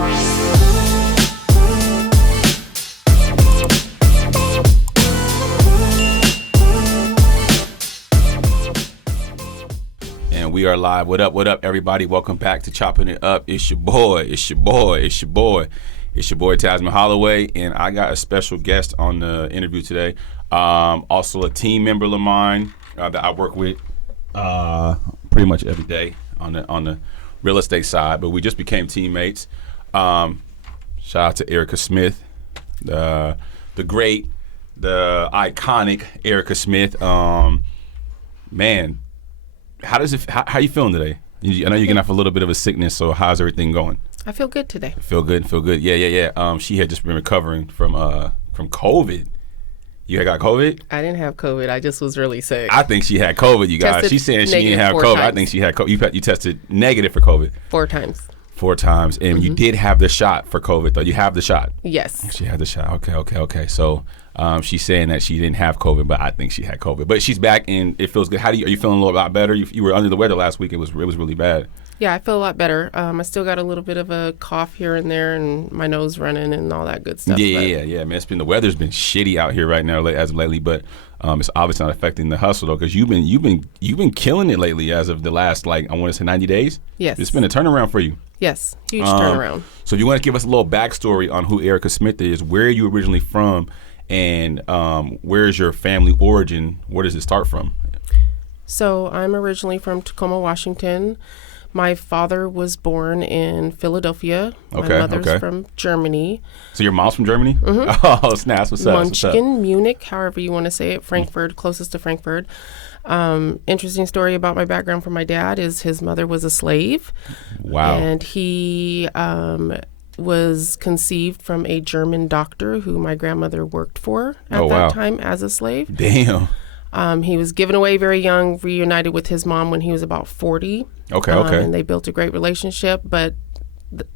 And we are live. What up, everybody? Welcome back to Chopping It Up. It's your boy, Tasman Holloway, and I got a special guest on the interview today. Also a team member of mine that I work with pretty much every day on the real estate side, but we just became teammates. Shout out to Erika Smith, the great, the iconic Erika Smith. Man, how you feeling today? I know you're getting off a little bit of a sickness, so how's everything going? I feel good today. Feel good. Yeah. She had just been recovering from COVID. You had got COVID? I didn't have COVID. I just was really sick. I think she had COVID, you guys. She's saying she didn't have COVID. I think she had COVID. You tested negative for COVID. 4 times. 4 times. And you did have the shot for COVID, though. You have the shot. Yes. She had the shot. Okay. So she's saying that she didn't have COVID, but I think she had COVID. But she's back and it feels good. Are you feeling a little lot better? You were under the weather last week. It was really bad. Yeah, I feel a lot better. I still got a little bit of a cough here and there, and my nose running and all that good stuff. Yeah, man. The weather's been shitty out here right now as of lately, but it's obviously not affecting the hustle though, because you've been killing it lately as of the last I want to say 90 days. Yes, it's been a turnaround for you. Yes, huge turnaround. So if you want to give us a little backstory on who Erika Smith is, where are you originally from, and where's your family origin? Where does it start from? So I'm originally from Tacoma, Washington. My father was born in Philadelphia. My mother's from Germany. So your mom's from Germany? Mm-hmm. Oh, snaps. What's up? Munchkin, Munich, however you want to say it. Frankfurt, closest to Frankfurt. Interesting story about my background from my dad is his mother was a slave. Wow. And he was conceived from a German doctor who my grandmother worked for at that time as a slave. Damn. He was given away very young, reunited with his mom when he was about 40. Okay. And they built a great relationship. But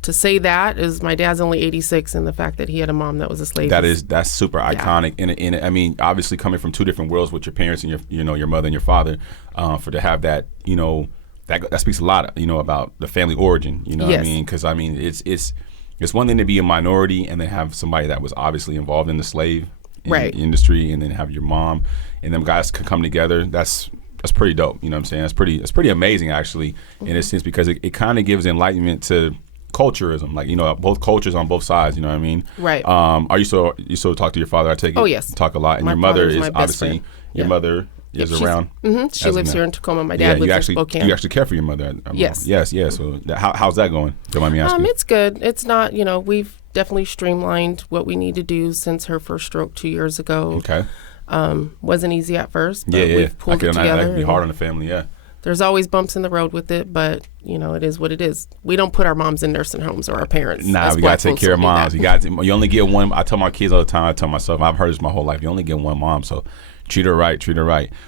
to say that is my dad's only 86, and the fact that he had a mom that was a slave. That's super iconic. And I mean, obviously coming from 2 different worlds with your parents and your mother and your father, for to have that, that speaks a lot, about the family origin. You know what I mean? Because I mean, it's one thing to be a minority and then have somebody that was obviously involved in the slave industry, and then have your mom and them guys could come together. That's pretty dope. You know what I'm saying? That's pretty amazing actually, in a sense, because it kind of gives enlightenment to culturism, both cultures on both sides. You know what I mean? Right. Are you still talk to your father? I take it. Oh yes. Talk a lot, and my your mother is obviously your mother is around. Mm-hmm. She lives here in Tacoma. My dad lives in Spokane. You actually care for your mother. Yes. Yeah. So how's that going? Don't mind me asking. It's good. It's not. We've definitely streamlined what we need to do since her first stroke 2 years ago. Okay. Wasn't easy at first, but yeah. we've pulled it together. That can be hard on the family, yeah. There's always bumps in the road with it, but it is what it is. We don't put our moms in nursing homes or our parents. Nah, we gotta take care of moms. You only get one. I tell my kids all the time. I tell myself, I've heard this my whole life. You only get one mom, so treat her right.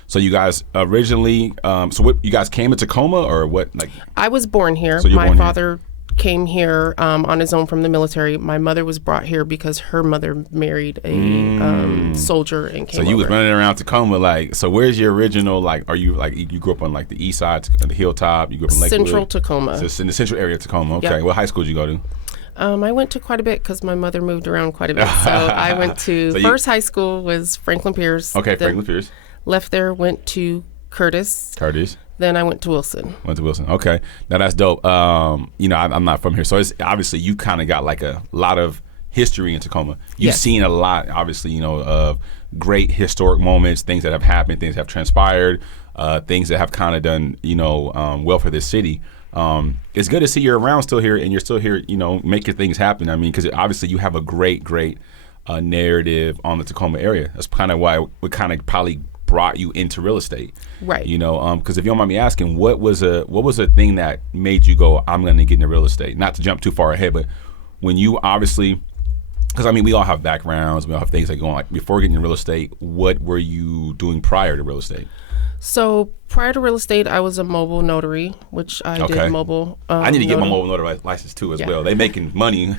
So you guys originally, you guys came to Tacoma or what? I was born here. So my father came here on his own from the military. My mother was brought here because her mother married a soldier and came over. So you was running around Tacoma, so where's your original, are you, you grew up on, the east side, the hilltop, you grew up in Lakewood? Central Tacoma. So it's in the central area of Tacoma, okay. Yep. What high school did you go to? I went to quite a bit because my mother moved around quite a bit. So I went to, first high school was Franklin Pierce. Okay, Franklin Pierce. Left there, went to Curtis. Then I went to Wilson. Okay. Now that's dope. I'm not from here, so it's obviously you kind of got a lot of history in Tacoma. You've seen a lot, obviously, of great historic moments, things that have happened, things that have transpired, things that have kind of done, well for this city. It's good to see you're around still here, and you're still here, making things happen. I mean, because obviously you have a great narrative on the Tacoma area. That's kind of why we kind of probably brought you into real estate, right? Because if you don't mind me asking, what was a thing that made you go, I'm going to get into real estate? Not to jump too far ahead, but when you obviously, because I mean, we all have backgrounds, we all have things that go on. Before getting into real estate, what were you doing prior to real estate? So prior to real estate, I was a mobile notary, which I did mobile. I need to get my mobile notary license too as well. They making money.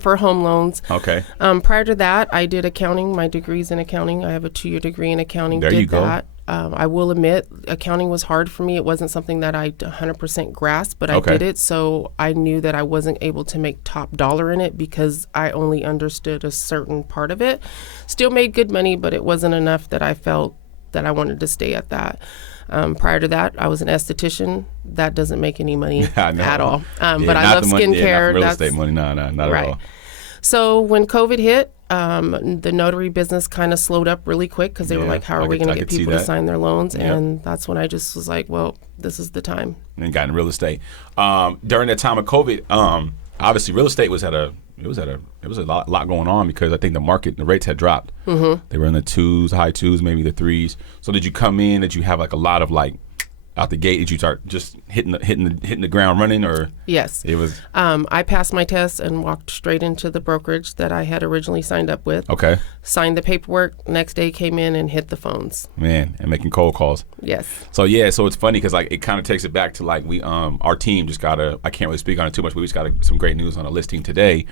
For home loans. Okay. Prior to that, I did accounting. My degree's in accounting. I have a 2-year degree in accounting. There you go. I will admit, accounting was hard for me. It wasn't something that I 100% grasped, but I did it. So I knew that I wasn't able to make top dollar in it because I only understood a certain part of it. Still made good money, but it wasn't enough that I felt that I wanted to stay at that. Prior to that, I was an esthetician. That doesn't make any money at all. But I love skincare. Real estate money, not at all. So when COVID hit, the notary business kind of slowed up really quick because they were like, how are we going to get people to sign their loans? And that's when I just was like, well, this is the time. And got in real estate. During that time of COVID, obviously real estate was a lot going on because I think the rates had dropped. Mm-hmm. They were in the high twos, maybe the threes. So did you come in? Did you have like a lot of like out the gate? Did you start just hitting the ground running, or? Yes. It was. I passed my test and walked straight into the brokerage that I had originally signed up with. Okay. Signed the paperwork. Next day came in and hit the phones. Man, and making cold calls. Yes. So so it's funny because like it kind of takes it back to like we our team just got I can't really speak on it too much, but we just got some great news on a listing today.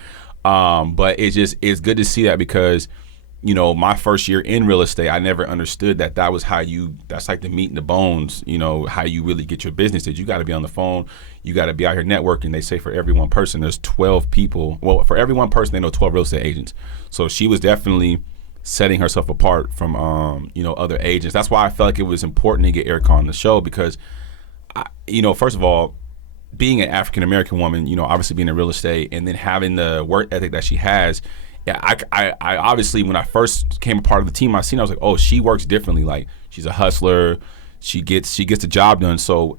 But it's good to see that because, my first year in real estate, I never understood that was that's like the meat and the bones, how you really get your business. That you got to be on the phone, you got to be out here networking. They say for every one person, there's 12 people. Well, for every one person, they know 12 real estate agents. So she was definitely setting herself apart from, other agents. That's why I felt like it was important to get Erika on the show because, first of all, being an African-American woman, obviously being in real estate and then having the work ethic that she has, I obviously, when I first came a part of the team, I was like, oh, she works differently. Like she's a hustler. She gets the job done. So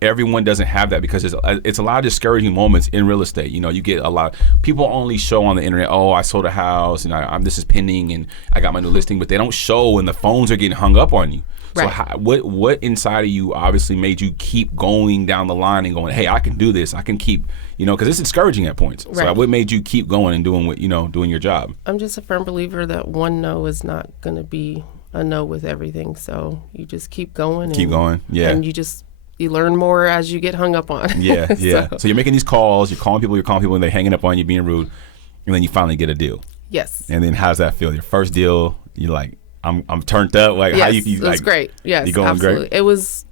everyone doesn't have that because it's a lot of discouraging moments in real estate. You get a lot. People only show on the internet, oh, I sold a house and this is pending and I got my new listing, but they don't show when the phones are getting hung up on you. Right. So what inside of you obviously made you keep going down the line and going, hey, I can do this. I can keep, because it's discouraging at points. Right. So what made you keep going and doing doing your job? I'm just a firm believer that one no is not going to be a no with everything. So you just keep going. Yeah. And you learn more as you get hung up on. Yeah. So you're making these calls, you're calling people, and they're hanging up on you, being rude, and then you finally get a deal. Yes. And then how's that feel? Your first deal, you're like, I'm turned up. Like yes, how you feel? It was great. Yes, you going absolutely. Great?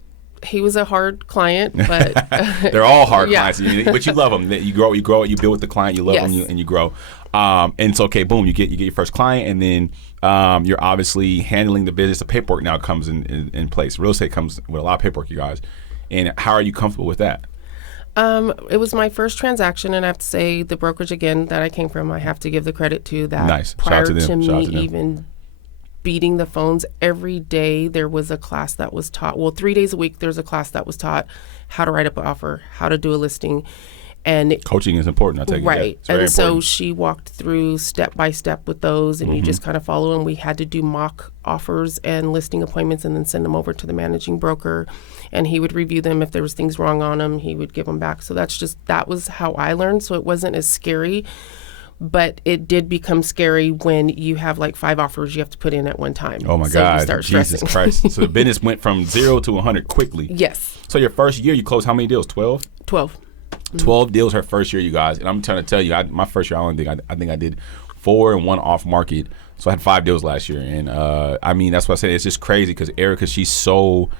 He was a hard client, but they're all hard clients. But you love them. You grow. You build with the client. You love them, and you grow. And it's okay. Boom. You get your first client, and then you're obviously handling the business. The paperwork now comes in place. Real estate comes with a lot of paperwork, you guys. And how are you comfortable with that? It was my first transaction, and I have to say the brokerage again that I came from. I have to give the credit to that. Nice. Prior to me even beating the phones every day, there was a class that was taught. Well, 3 days a week, there's a class that was taught how to write up an offer, how to do a listing. And coaching is important, I take it. Right. And so she walked through step by step with those, and you just kind of follow. And we had to do mock offers and listing appointments and then send them over to the managing broker. And he would review them. If there was things wrong on them, he would give them back. So that was how I learned. So it wasn't as scary. But it did become scary when you have like 5 offers you have to put in at one time. Oh my God, Jesus Christ. So the business went from 0 to 100 quickly. Yes. So your first year, you closed how many deals? 12? 12. 12 deals her first year, you guys. And I'm trying to tell you, my first year, I think I did 4 and 1 off market. So I had 5 deals last year. And that's what I said. It's just crazy because Erika, she's so,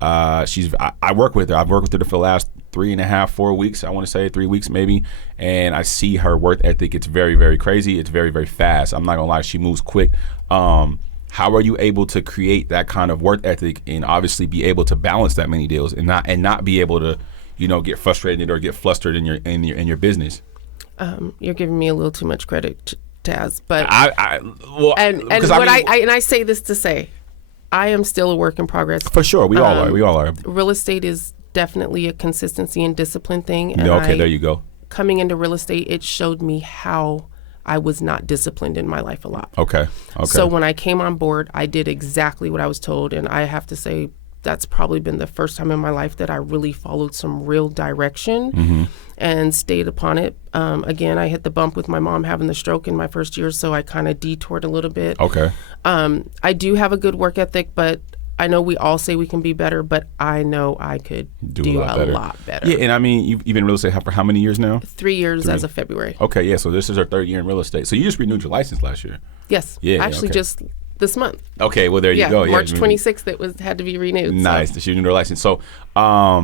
I work with her. I've worked with her for the last 3.5, 4 weeks. I want to say 3 weeks maybe. And I see her work ethic. It's very, very crazy. It's very, very fast. I'm not gonna lie. She moves quick. How are you able to create that kind of work ethic and obviously be able to balance that many deals and not be able to, get frustrated or get flustered in your business? You're giving me a little too much credit, Taz. But I say this to say, I am still a work in progress. For sure, we all are. Real estate is definitely a consistency and discipline thing. And there you go. Coming into real estate, it showed me how I was not disciplined in my life a lot. Okay. So when I came on board, I did exactly what I was told, and I have to say that's probably been the first time in my life that I really followed some real direction and stayed upon it. Again, I hit the bump with my mom having the stroke in my first year, so I kind of detoured a little bit. Okay. I do have a good work ethic, but I know we all say we can be better, but I know I could do a lot better. Yeah, and I mean, you've been in real estate for how many years now? 3 years as of February. Okay, yeah, so this is our 3rd year in real estate. So you just renewed your license last year? Yes. Yeah, actually just this month. Okay, well, there you go. March 26th had to be renewed. Nice, so. She renewed her license. So, I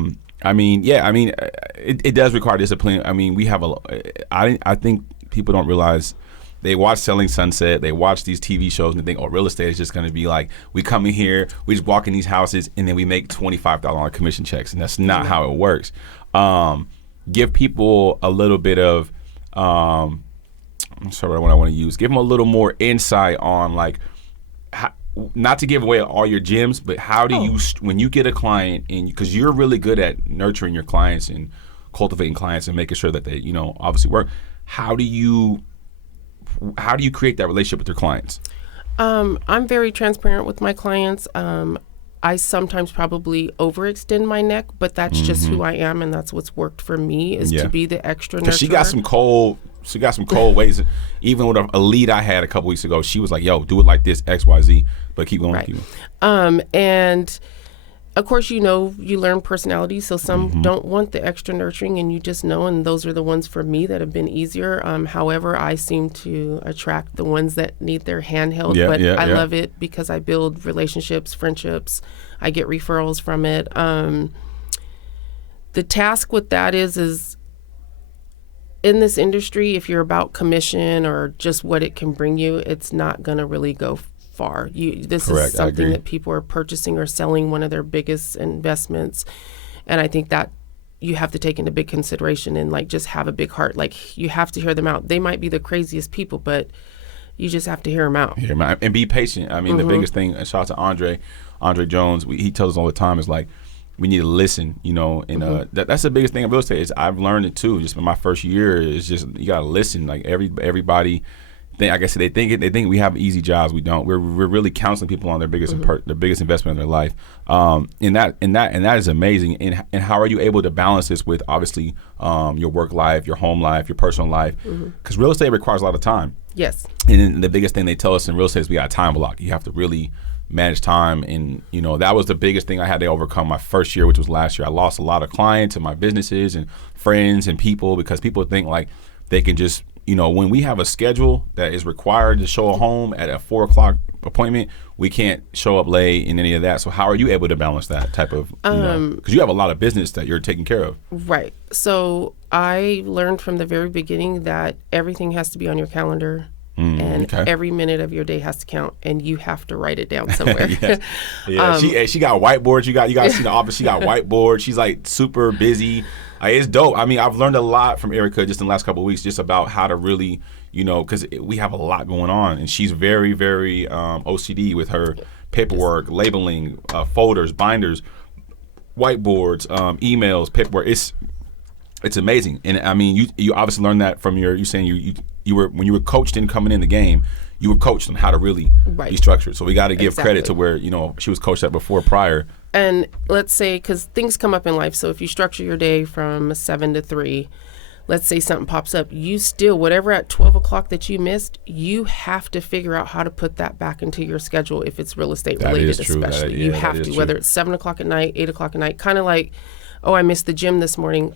mean, it does require discipline. I mean, we have I think people don't realize. They watch Selling Sunset, they watch these TV shows, and they think, oh, real estate is just going to be like, we come in here, we just walk in these houses, and then we make $25,000 commission checks, and that's not how it works. Give people a little bit of, I'm sorry what I want to use, give them a little more insight on, like, not to give away all your gems, but how do you, when you get a client, and because you're really good at nurturing your clients and cultivating clients and making sure that they, obviously work, how do you create that relationship with your clients? I'm very transparent with my clients. I sometimes probably overextend my neck, but that's just who I am, and that's what's worked for me is to be the extra nurturer. She got some cold ways. Even with a lead I had a couple weeks ago, she was like, "Yo, do it like this, X, Y, Z." But keep going. Right. And of course, you learn personality, so some don't want the extra nurturing, and you just know, and those are the ones for me that have been easier. However, I seem to attract the ones that need their hand held, but I love it because I build relationships, friendships. I get referrals from it. The task with that is in this industry, if you're about commission or just what it can bring you, it's not going to really go far. This is something that people are purchasing or selling, one of their biggest investments, and I think that you have to take into big consideration and like just have a big heart. Like you have to hear them out. They might be the craziest people, but you just have to hear them out. And be patient. I mean, the biggest thing, and shout out to Andre Jones, he tells us all the time, is like, we need to listen, and that's the biggest thing in real estate. Is I've learned it too. Just in my first year, is just you gotta listen. Like everybody. Like I said, they think we have easy jobs. We don't. We're really counseling people on their biggest their biggest investment in their life. And that is amazing. And how are you able to balance this with obviously your work life, your home life, your personal life? Because real estate requires a lot of time. Yes. And then the biggest thing they tell us in real estate is we got a time block. You have to really manage time, and that was the biggest thing I had to overcome my first year, which was last year. I lost a lot of clients and my businesses and friends and people because people think like they can just. When we have a schedule that is required to show a home at a 4:00 appointment, we can't show up late and any of that. So how are you able to balance that type of, because you have a lot of business that you're taking care of. Right. So I learned from the very beginning that everything has to be on your calendar. And every minute of your day has to count, and you have to write it down somewhere. She got whiteboards. You guys see the office. She got whiteboard. She's like super busy. It's dope. I mean, I've learned a lot from Erika just in the last couple of weeks, just about how to really, because we have a lot going on, and she's very, very OCD with her paperwork, labeling, folders, binders, whiteboards, emails, paperwork. It's amazing. And I mean, you obviously learned that from you saying you were, when you were coached in coming in the game, you were coached on how to really be structured. So we got to give credit to where, she was coached at before, prior. And let's say, because things come up in life, so if you structure your day from 7 to 3, let's say something pops up, you still, whatever at 12 o'clock that you missed, you have to figure out how to put that back into your schedule if it's real estate related, especially. You have to, whether it's 7 o'clock at night, 8 o'clock at night, kind of like, oh, I missed the gym this morning.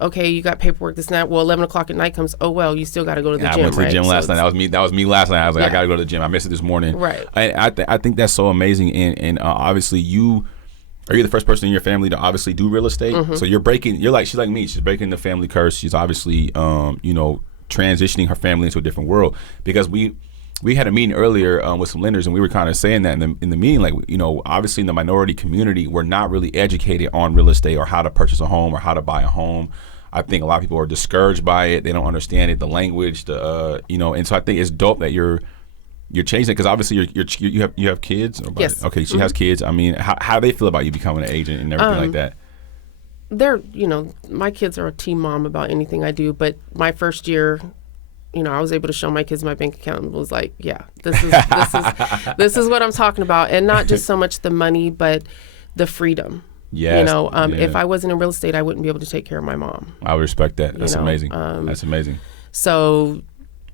Okay, you got paperwork this night. Well, 11 o'clock at night comes, oh, well, you still got to go to the gym, I went to the gym last night. That was me last night. I was like, I got to go to the gym. I missed it this morning. Right. I think that's so amazing. And obviously are you the first person in your family to obviously do real estate? So she's like me. She's breaking the family curse. She's obviously, transitioning her family into a different world, because we had a meeting earlier with some lenders, and we were kind of saying that in the meeting, like, obviously in the minority community, we're not really educated on real estate or how to purchase a home or how to buy a home. I think a lot of people are discouraged by it. They don't understand it, the language, and so I think it's dope that you're changing it, because obviously you have kids. Yes. Okay, she has kids. I mean, how do they feel about you becoming an agent and everything like that? They're, my kids are a team mom about anything I do, but my first year, I was able to show my kids my bank account and was like, yeah, this is what I'm talking about. And not just so much the money, but the freedom. Yes. If I wasn't in real estate, I wouldn't be able to take care of my mom. I would respect that. That's amazing. That's amazing. So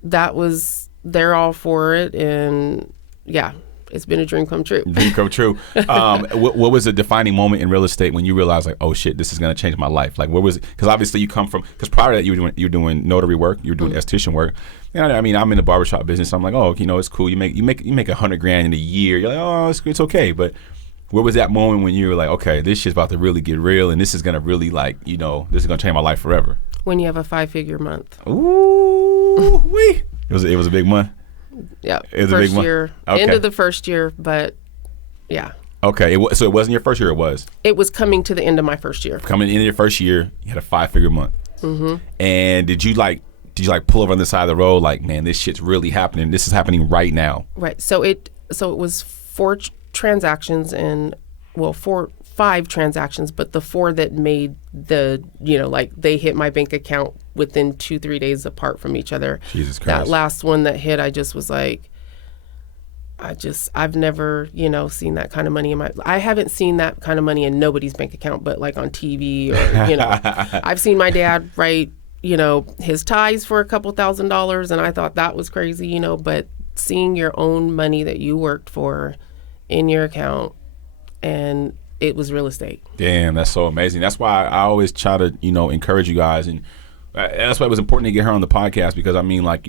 they're all for it. And yeah, it's been a dream come true. Dream come true. What was the defining moment in real estate when you realized, like, oh shit, this is going to change my life? Like, what was it? Because obviously you come from, because prior to that you were doing notary work, you were doing esthetician work. I mean, I'm in the barbershop business. So I'm like, oh, it's cool. You make $100,000 in a year. You're like, oh, it's okay. But where was that moment when you were like, okay, this shit's about to really get real, and this is going to really, like, this is going to change my life forever? When you have a 5-figure month. Ooh, wee. It was a big month. Yeah, it was first a big month. year, okay. End of the first year, but yeah. Okay, so it wasn't your first year. It was. It was coming to the end of my first year. Coming into your first year, you had a 5-figure month. Mm-hmm. And did you pull over on the side of the road, like, man, this shit's really happening. This is happening right now. Right. So it was 4 transactions and 5 transactions, but the 4 that made the, like they hit my bank account within 2-3 days apart from each other. Jesus Christ. That last one that hit, I just was like, I've never, seen that kind of money I haven't seen that kind of money in nobody's bank account, but like on TV or, I've seen my dad write, his ties for a couple $1,000s, and I thought that was crazy, but seeing your own money that you worked for in your account, and it was real estate. Damn, that's so amazing. That's why I always try to, encourage you guys, and that's why it was important to get her on the podcast, because I mean, like,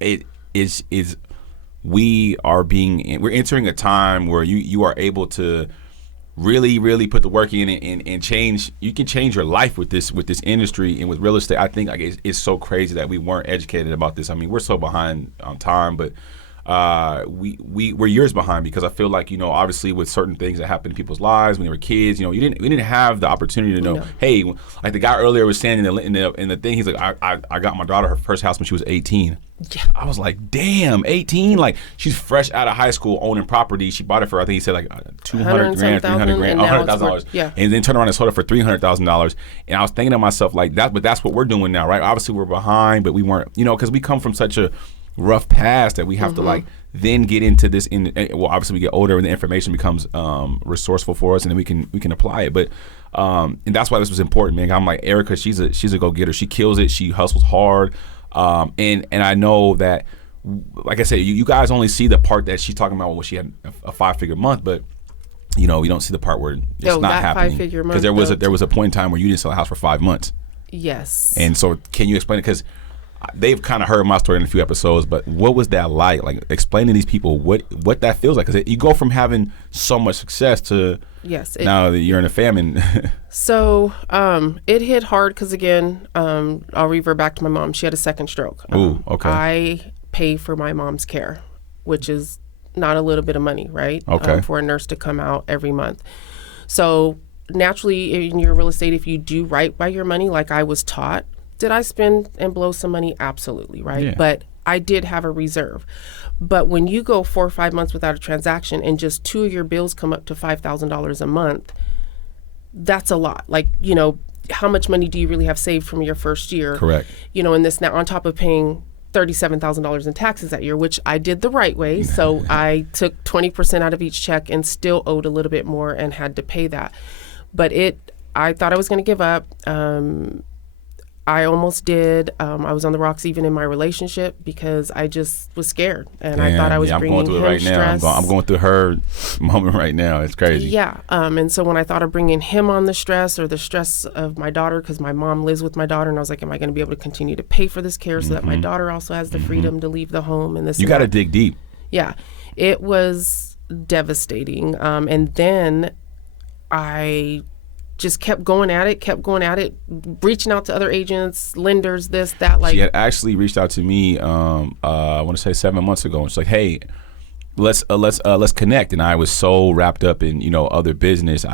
it is we're entering a time where you are able to really, really put the work in and change. You can change your life with this industry and with real estate. I think, like, it's so crazy that we weren't educated about this. I mean, we're so behind on time, but we're years behind, because I feel like, obviously with certain things that happen in people's lives when they were kids, we didn't have the opportunity to know. No. Hey, like the guy earlier was saying in the thing, he's like, I got my daughter her first house when she was 18. Yeah. I was like, damn, 18? Like, she's fresh out of high school owning property. She bought it for, I think he said, like $200,000, $300,000, $100,000. Yeah. And then turned around and sold it for $300,000. And I was thinking to myself, like, but that's what we're doing now, right? Obviously we're behind, but we weren't, because we come from such a rough past that we have to, like, then get into this. Obviously we get older and the information becomes resourceful for us, and then we can apply it. But and that's why this was important, man. I'm like, Erika, she's a go-getter. She kills it. She hustles hard. And I know that, like I said, you guys only see the part that she's talking about when she had a 5-figure month, but we don't see the part where it's not happening. Because there was a point in time where you didn't sell a house for 5 months. Yes. And so, can you explain it? Because they've kind of heard my story in a few episodes, but what was that like? Like, explain to these people what that feels like, because you go from having so much success to now that you're in a famine. So it hit hard because, again, I'll revert back to my mom. She had a second stroke. Ooh, okay. I pay for my mom's care, which is not a little bit of money, right? Okay. For a nurse to come out every month. So naturally, in your real estate, if you do right by your money, like I was taught, did I spend and blow some money? Absolutely, right? Yeah. But I did have a reserve. But when you go 4 or 5 months without a transaction and just 2 of your bills come up to $5,000 a month, that's a lot. Like, how much money do you really have saved from your first year? Correct. And this now on top of paying $37,000 in taxes that year, which I did the right way. So I took 20% out of each check and still owed a little bit more and had to pay that. But I thought I was going to give up. I almost did. I was on the rocks even in my relationship because I just was scared, and I thought I was bringing him stress. I'm going through her moment right now. It's crazy. Yeah. And so when I thought of bringing him on the stress or the stress of my daughter, because my mom lives with my daughter, and I was like, am I going to be able to continue to pay for this care so that my daughter also has the freedom to leave the home and this? You got to dig deep. Yeah. It was devastating. And then I just kept going at it, reaching out to other agents, lenders, this, that. Like, she had actually reached out to me, I want to say 7 months ago, and she's like, "Hey, let's connect." And I was so wrapped up in other business,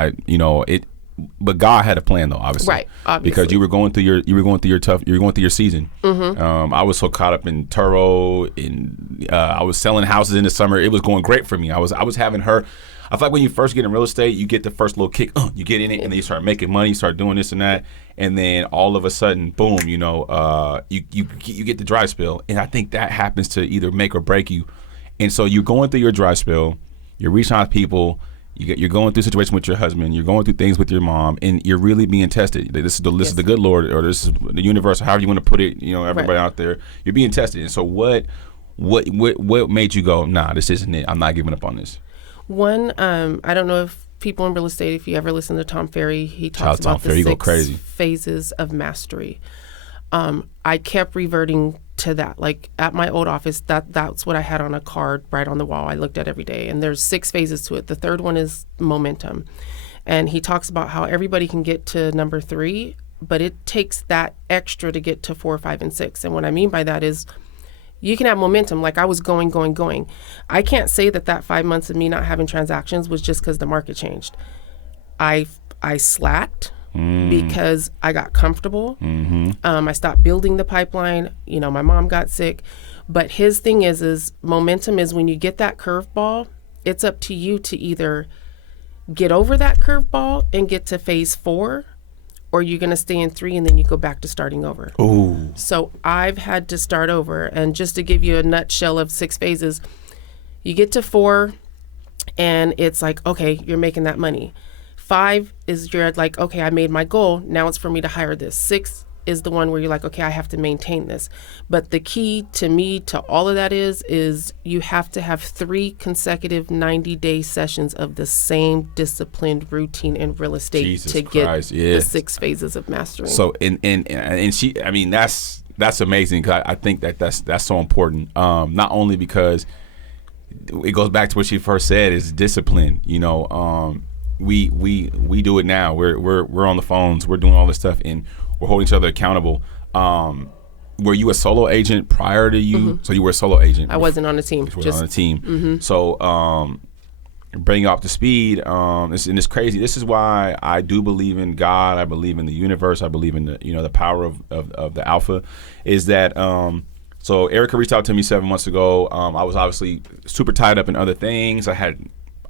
but God had a plan, though, obviously, right? Obviously, because you were going through your season. I was so caught up in Turo, and I was selling houses in the summer. It was going great for me. I was having her. I feel like when you first get in real estate, you get the first little kick. You get in it, and then you start making money, you start doing this and that, and then all of a sudden, boom, you get the dry spell, and I think that happens to either make or break you. And so you're going through your dry spell, you're reaching out to people, you're going through a situation with your husband, you're going through things with your mom, and you're really being tested. This is the good Lord, or this is the universe, or however you want to put it. Everybody out there, you're being tested. And so what What made you go, nah, this isn't it. I'm not giving up on this. One, I don't know if people in real estate, if you ever listen to Tom Ferry, he talks about the 6 phases of mastery. I kept reverting to that. Like at my old office, that's what I had on a card right on the wall. I looked at every day, and there's 6 phases to it. The third one is momentum. And he talks about how everybody can get to number 3, but it takes that extra to get to 4, 5, and 6. And what I mean by that is you can have momentum. Like I was going. I can't say that 5 months of me not having transactions was just because the market changed. I slacked because I got comfortable. I stopped building the pipeline. You know, my mom got sick. But his thing is momentum is when you get that curveball, it's up to you to either get over that curveball and get to phase 4, or you're going to stay in 3 and then you go back to starting over. Ooh. So I've had to start over. And just to give you a nutshell of 6 phases, you get to 4 and it's like, okay, you're making that money. 5 is you're like, okay, I made my goal. Now it's for me to hire this. 6 is the one where you're like, okay, I have to maintain this. But the key to me to all of that is you have to have 3 consecutive 90-day sessions of the same disciplined routine in real estate to get the 6 phases of mastering. So and she, I mean, that's amazing, because I think that's so important. Not only because it goes back to what she first said, is discipline. You know, we do it now. We're on the phones. We're doing all this stuff, and we're holding each other accountable. Were you a solo agent prior to you? So you were a solo agent. I wasn't on a team. Just on a team. So bring you up to speed. It's crazy. This is why I do believe in God. I believe in the universe. I believe in the power of the alpha. Is that so Erika reached out to me 7 months ago. I was obviously super tied up in other things. I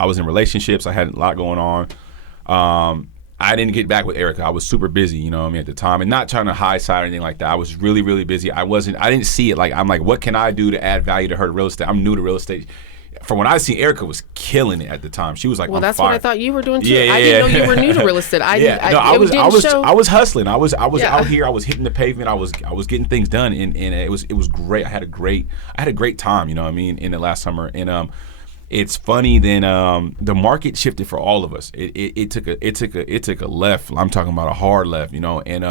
was in relationships. I had a lot going on. I didn't get back with Erika. I was super busy, you know what I mean, at the time, and not trying to hide side or anything like that. I was really, really busy. I didn't see it. I'm like, what can I do to add value to her to real estate? I'm new to real estate. From what I see, Erika was killing it at the time. She was like, well, that's fire. what I thought you were doing too. I didn't know you were new to real estate. I was hustling. I was out here. I was hitting the pavement. I was getting things done, and it was great. I had a great time, you know what I mean, in the last summer. And it's funny, then the market shifted for all of us. It took a left. I'm talking about a hard left, you know. And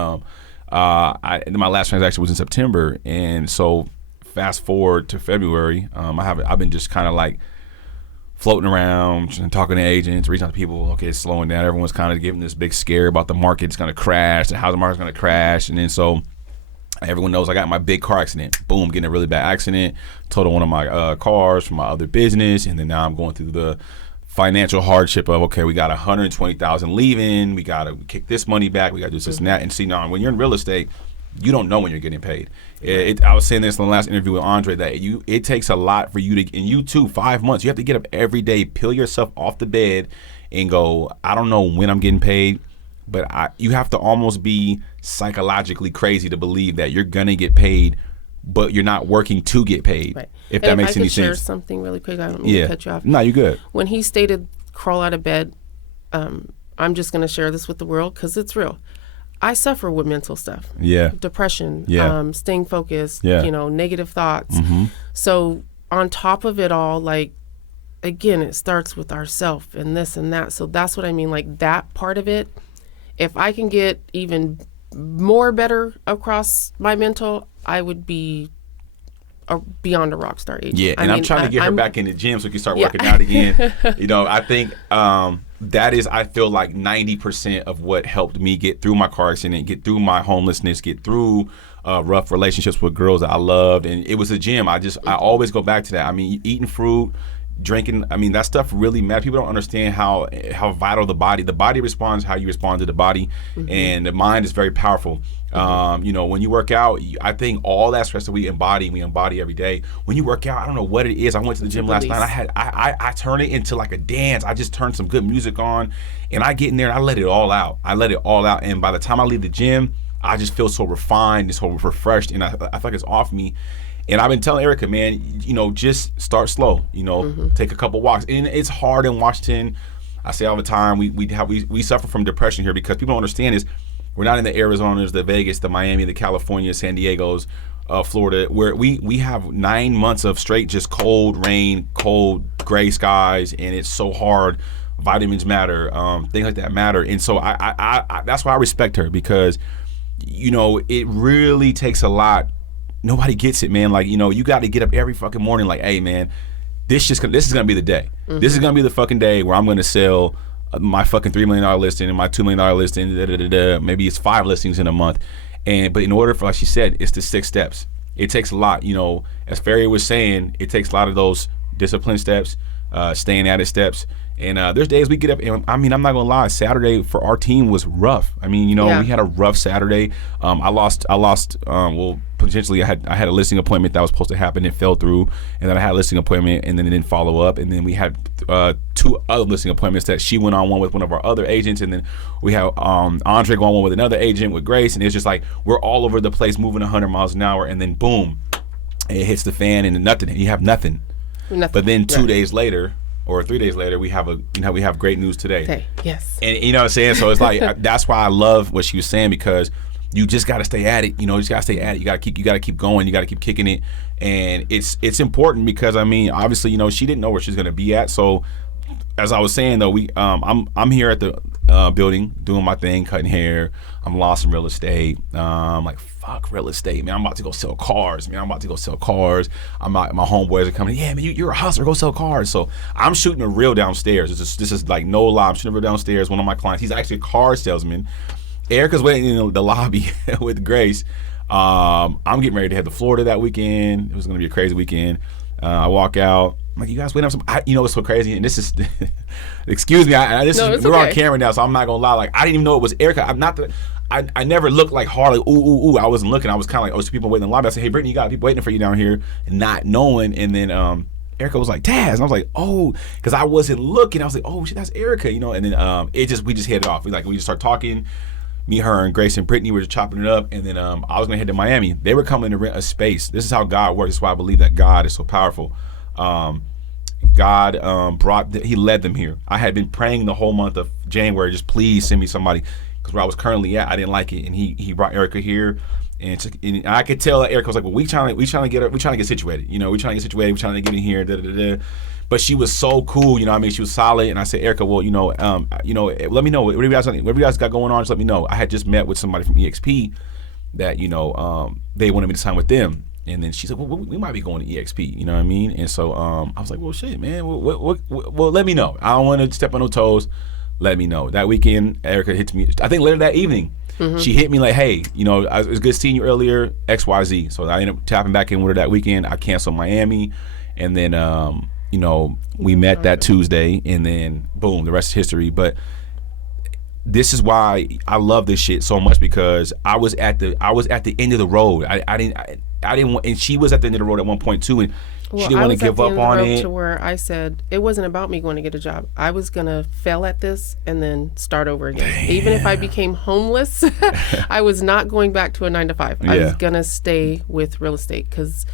my last transaction was in September, and so fast forward to February, I've been just kind of like floating around and talking to agents, reaching out to people. Okay, it's slowing down. Everyone's kind of giving this big scare about the market's going to crash, the housing market's going to crash, and then so. Everyone knows I got my big car accident. Boom, getting a really bad accident. Totaled one of my cars from my other business, and then now I'm going through the financial hardship of, okay, we got $120,000 leaving. We got to kick this money back. We got to do this and that. And see, now when you're in real estate, you don't know when you're getting paid. I was saying this in the last interview with Andre, that it takes a lot for you to, and you too, 5 months. You have to get up every day, peel yourself off the bed, and go, I don't know when I'm getting paid. But you have to almost be psychologically crazy to believe that you're gonna get paid, but you're not working to get paid. Right. If that makes any sense. Share something really quick. I don't mean to cut you off. No, you're good. When he stated crawl out of bed, I'm just gonna share this with the world because it's real. I suffer with mental stuff. Yeah. Depression. Yeah. Staying focused. Yeah. You know, negative thoughts. So on top of it all, like, again, it starts with ourself and this and that. So that's what I mean. Like that part of it. If I can get even more better across my mental, I would be beyond a rock star agent. Yeah, and I'm trying to get her back in the gym so we can start working out again. You know, I think that is, I feel like 90% of what helped me get through my car accident, get through my homelessness, get through rough relationships with girls that I loved. And it was a gym. I always go back to that. I mean, eating fruit, drinking, I mean, that stuff really matters. People don't understand how vital the body responds how you respond to the body, and the mind is very powerful. You know, when you work out, I think all that stress that we embody every day. When you work out, I don't know what it is. I went to the gym last night. I turn it into like a dance. I just turn some good music on, and I get in there and I let it all out. And by the time I leave the gym, I just feel so refined, so refreshed, and I feel like it's off me. And I've been telling Erika, man, you know, just start slow. You know, take a couple walks. And it's hard in Washington. I say all the time, we suffer from depression here because people don't understand is we're not in the Arizonas, the Vegas, the Miami, the California, San Diegos. Florida, where we have 9 months of straight just cold rain, cold gray skies, and it's so hard. Vitamins matter, things like that matter, and so I that's why I respect her, because it really takes a lot. Nobody gets it, man. Like, you got to get up every fucking morning like, hey man, this is gonna be the day. Mm-hmm. This is gonna be the fucking day where I'm gonna sell my fucking $3 million listing and my $2 million listing, maybe it's 5 listings in a month. But in order for, like she said, it's the 6 steps. It takes a lot, as Ferry was saying, it takes a lot of those discipline steps, staying at it steps. And there's days we get up, and I'm not gonna lie, Saturday for our team was rough. We had a rough Saturday. I lost. Well, potentially I had a listing appointment that was supposed to happen. It fell through, and then I had a listing appointment, and then it didn't follow up. And then we had 2 other listing appointments that she went on one with one of our other agents, and then we have Andre going on one with another agent with Grace, and it's just like we're all over the place, moving 100 miles an hour, and then boom, it hits the fan, and nothing. And you have nothing. But then 2 days later, or 3 days later, we have great news today. Yes. And you know what I'm saying? So it's like that's why I love what she was saying, because you just got to stay at it. You just got to stay at it. You got to keep going. You got to keep kicking it. And it's important because obviously, she didn't know where she's going to be at. So as I was saying though, I'm here at the building doing my thing, cutting hair. I'm lost in real estate. I'm like, fuck real estate, man. I'm about to go sell cars, man. My homeboys are coming. Yeah, man, you're a hustler. Go sell cars. So I'm shooting a reel downstairs. This is like no lie. I'm shooting a reel downstairs. One of my clients, he's actually a car salesman. Erika's waiting in the lobby with Grace. I'm getting ready to head to Florida that weekend. It was going to be a crazy weekend. I walk out. I'm like, you guys waiting on some? It's so crazy. And this is, excuse me. We're on camera now, so I'm not gonna lie. Like, I didn't even know it was Erika. I never looked like Harley. Ooh. I wasn't looking. I was kind of like, there's people waiting in the lobby. I said, hey, Brittany, you got people waiting for you down here, and not knowing. And then Erika was like, Taz. And I was like, oh, because I wasn't looking. I was like, oh shit, that's Erika, And then we just hit it off. We just start talking. Me, her, and Grace and Brittany were just chopping it up, and then I was gonna head to Miami. They were coming to rent a space. This is how God works. That's why I believe that God is so powerful. God he led them here. I had been praying the whole month of January, just please send me somebody, because where I was currently at, I didn't like it, and he brought Erika here, and I could tell that Erika was like, well, we trying to get situated, we're trying to get in here, But she was so cool, she was solid. And I said, Erika, well, let me know whatever you guys got going on. Just let me know. I had just met with somebody from EXP that they wanted me to sign with them. And then she said, well, we might be going to EXP, you know what I mean? And so I was like, well, shit, man. Well, let me know. I don't want to step on no toes. Let me know. That weekend, Erika hits me. I think later that evening, she hit me like, hey, it was good seeing you earlier, XYZ. So I ended up tapping back in with her that weekend. I canceled Miami. And then, we met that Tuesday. And then, boom, the rest is history. But this is why I love this shit so much, because I was at the end of the road. I didn't want, and she was at the end of the road at one point too, and she didn't want to give up on it. To where I said it wasn't about me going to get a job. I was gonna fail at this and then start over again. Damn. Even if I became homeless, I was not going back to a 9-to-5. Yeah. I was gonna stay with real estate, because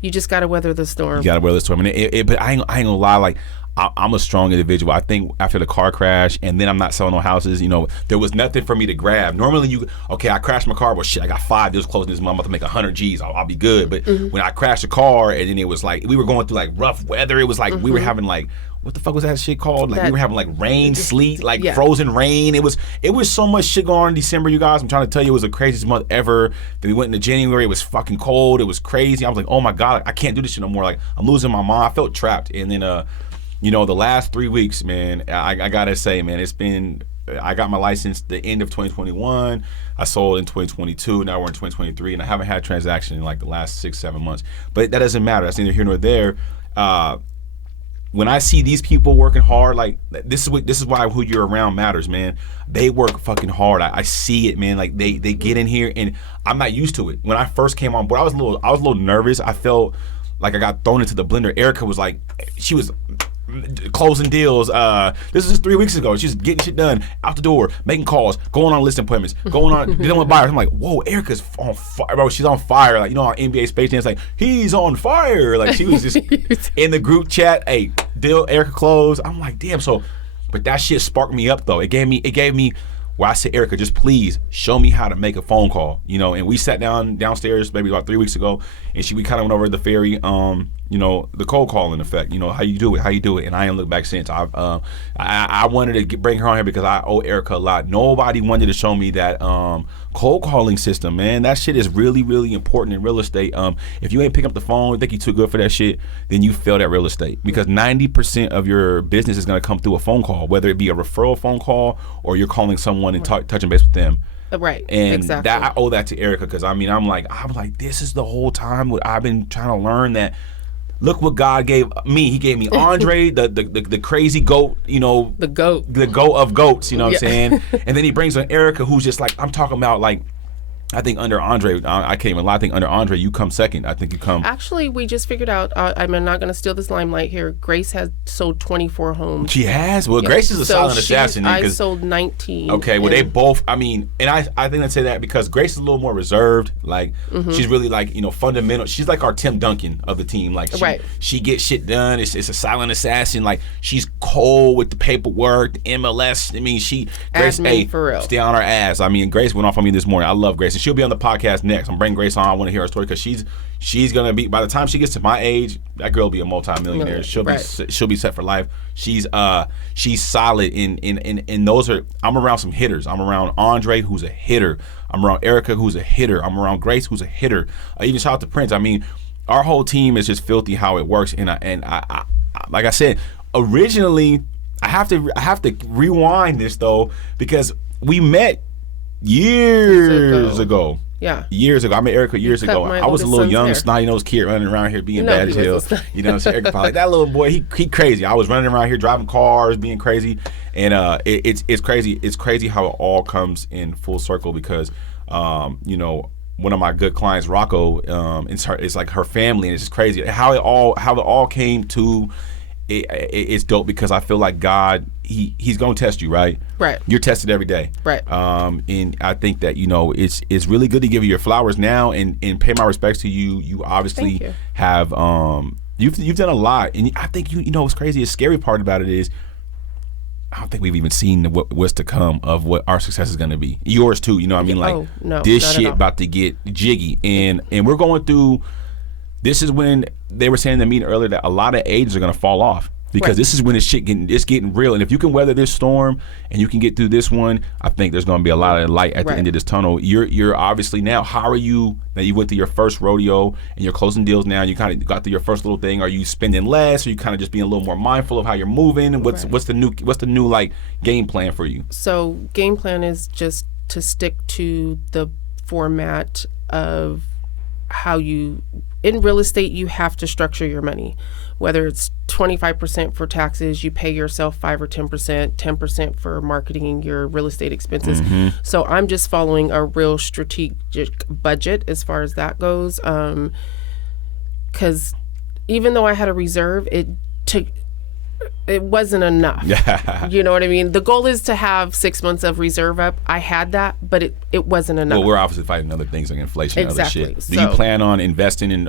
you just gotta weather the storm. You gotta weather the storm, and but I ain't gonna lie, like, I'm a strong individual. I think after the car crash, and then I'm not selling no houses, there was nothing for me to grab. Normally, I crashed my car. Well, shit, I got 5 deals closing this month. I'm about to make 100 G's. I'll be good. But when I crashed the car, and then it was like, we were going through like rough weather. It was like we were having like, what the fuck was that shit called? Like, we were having like rain, sleet, like frozen rain. It was so much shit going on in December, you guys. I'm trying to tell you, it was the craziest month ever. Then we went into January. It was fucking cold. It was crazy. I was like, oh my God, I can't do this shit no more. Like, I'm losing my mind. I felt trapped. And then, the last 3 weeks, man, I gotta say, man, it's been, I got my license the end of 2021. I sold in 2022. Now we're in 2023, and I haven't had a transaction in like the last 6-7 months. But that doesn't matter. That's neither here nor there. When I see these people working hard, like, this is why who you're around matters, man. They work fucking hard. I see it, man. Like, they get in here, and I'm not used to it. When I first came on board, I was a little nervous. I felt like I got thrown into the blender. Erika was like, she was closing deals. This is 3 weeks ago. She's getting shit done out the door, making calls, going on listing appointments, going on dealing with buyers. I'm like, whoa, Erika's on fire, bro. She's on fire. Like, on NBA Space Jam, it's like, he's on fire. Like, she was just in the group chat. Hey, deal, Erika closed. I'm like, damn. So, but that shit sparked me up though. It gave me where I said, Erika, just please show me how to make a phone call, you know. And we sat downstairs maybe about 3 weeks ago, and we kind of went over the fairy, you know, the cold calling effect, you know, how you do it, and I ain't looked back since. I wanted to bring her on here because I owe Erika a lot. Nobody wanted to show me that cold calling system, man. That shit is really, really important in real estate. If you ain't picking up the phone, think you're too good for that shit, then you failed at real estate, because 90% of your business is going to come through a phone call, whether it be a referral phone call or you're calling someone and touching base with them. Right. And exactly. that I owe that to Erika, because I mean, I'm like, this is the whole time what I've been trying to learn, that look what God gave me. He gave me Andre, the crazy goat, you know, the goat of goats, you know what I'm saying? And then he brings on Erika, who's just like, I'm talking about, like, I think under Andre, I can't even lie. I think under Andre, you come second. I think you come. Actually, we just figured out. I'm not going to steal this limelight here. Grace has sold 24 homes. She has. Well, Grace is a silent assassin. I sold 19. Okay. Well, they both. I mean, and I think I'd say that because Grace is a little more reserved. Like she's really like, you know, fundamental. She's like our Tim Duncan of the team. Like she gets shit done. It's a silent assassin. Like she's cold with the paperwork, the MLS. I mean, Grace, admin, for real. Stay on her ass. I mean, Grace went off on me this morning. I love Grace. She'll be on the podcast next. I'm bringing Grace on. I want to hear her story, because she's gonna be, by the time she gets to my age, that girl will be a multi-millionaire. She'll be set for life. She's solid in those are. I'm around some hitters. I'm around Andre, who's a hitter. I'm around Erika, who's a hitter. I'm around Grace, who's a hitter. Even shout out to Prince. I mean, our whole team is just filthy how it works. And I like I said originally, I have to rewind this though, because we met years ago. Yeah. Years ago. I met Erika years ago. I was a little young, snotty-nosed kid running around here being bad as hell. You know what I'm saying? Erika probably like, that little boy, he crazy. I was running around here driving cars, being crazy. And it's crazy. It's crazy how it all comes in full circle, because, you know, one of my good clients, Rocco, it's like her family, and it's just crazy. How it all came to it's dope, because I feel like God, he's gonna test you, right? Right. You're tested every day. Right. And I think that, you know, it's really good to give you your flowers now and pay my respects to you. You obviously have you've done a lot, and I think you know what's crazy. The scary part about it is, I don't think we've even seen what's to come of what our success is going to be. Yours too, you know what I mean? Like, this shit about to get jiggy, and we're going through. This is when they were saying in the meeting earlier that a lot of agents are going to fall off, because this is when it's getting real. And if you can weather this storm and you can get through this one, I think there's going to be a lot of light at the end of this tunnel. You're obviously now. How are you? Now you went through your first rodeo and you're closing deals now. You kind of got through your first little thing. Are you spending less? Are you kind of just being a little more mindful of how you're moving? And what's the new like game plan for you? So game plan is just to stick to the format of how you. In real estate, you have to structure your money. Whether it's 25% for taxes, you pay yourself 5 or 10%, 10% for marketing your real estate expenses. So I'm just following a real strategic budget as far as that goes. Because even though I had a reserve, it wasn't enough. You know what I mean? The goal is to have 6 months of reserve up. I had that, but it wasn't enough. Well, we're obviously fighting other things like inflation and other shit. Do you plan on investing in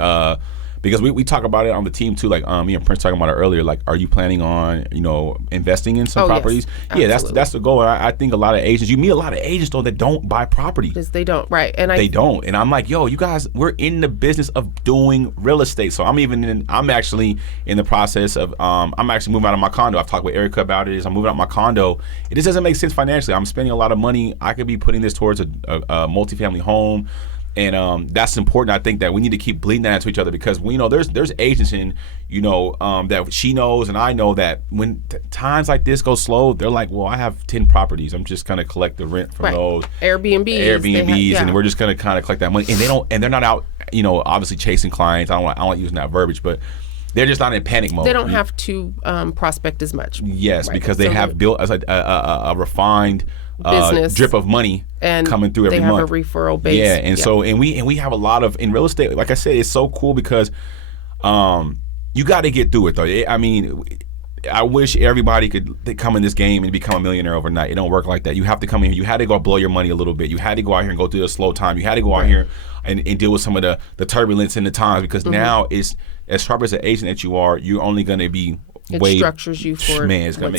because we talk about it on the team too, like me and Prince talking about it earlier, like, are you planning on, you know, investing in some properties? Yes, that's the goal. I think a lot of agents, you meet a lot of agents though that don't buy property. Because they don't, right. And they don't. And I'm like, yo, you guys, we're in the business of doing real estate. So I'm actually in the process of I'm actually moving out of my condo. I've talked with Erika about it. I'm moving out of my condo. It just doesn't make sense financially. I'm spending a lot of money. I could be putting this towards a multifamily home. And that's important. I think that we need to keep bleeding that into each other, because we know there's agents in, you know, that she knows and I know that when times like this go slow, they're like, well, I have 10 properties. I'm just gonna collect the rent from those Airbnbs, and we're just gonna kind of collect that money. And they're not out, you know, obviously chasing clients. I don't like using that verbiage, but they're just not in panic mode. They don't have to prospect as much. Yes, because they have built as a refined business drip of money and coming through every month. They have a referral base. Yeah, and so we have a lot of in real estate. Like I said, it's so cool because you got to get through it though. I mean, I wish everybody could come in this game and become a millionaire overnight. It don't work like that. You have to come in here. You had to go blow your money a little bit. You had to go out here and go through the slow time. You had to go out here and deal with some of the turbulence in the times, because now it's as sharp as an agent that you are, you're only going to be structures you for it's gonna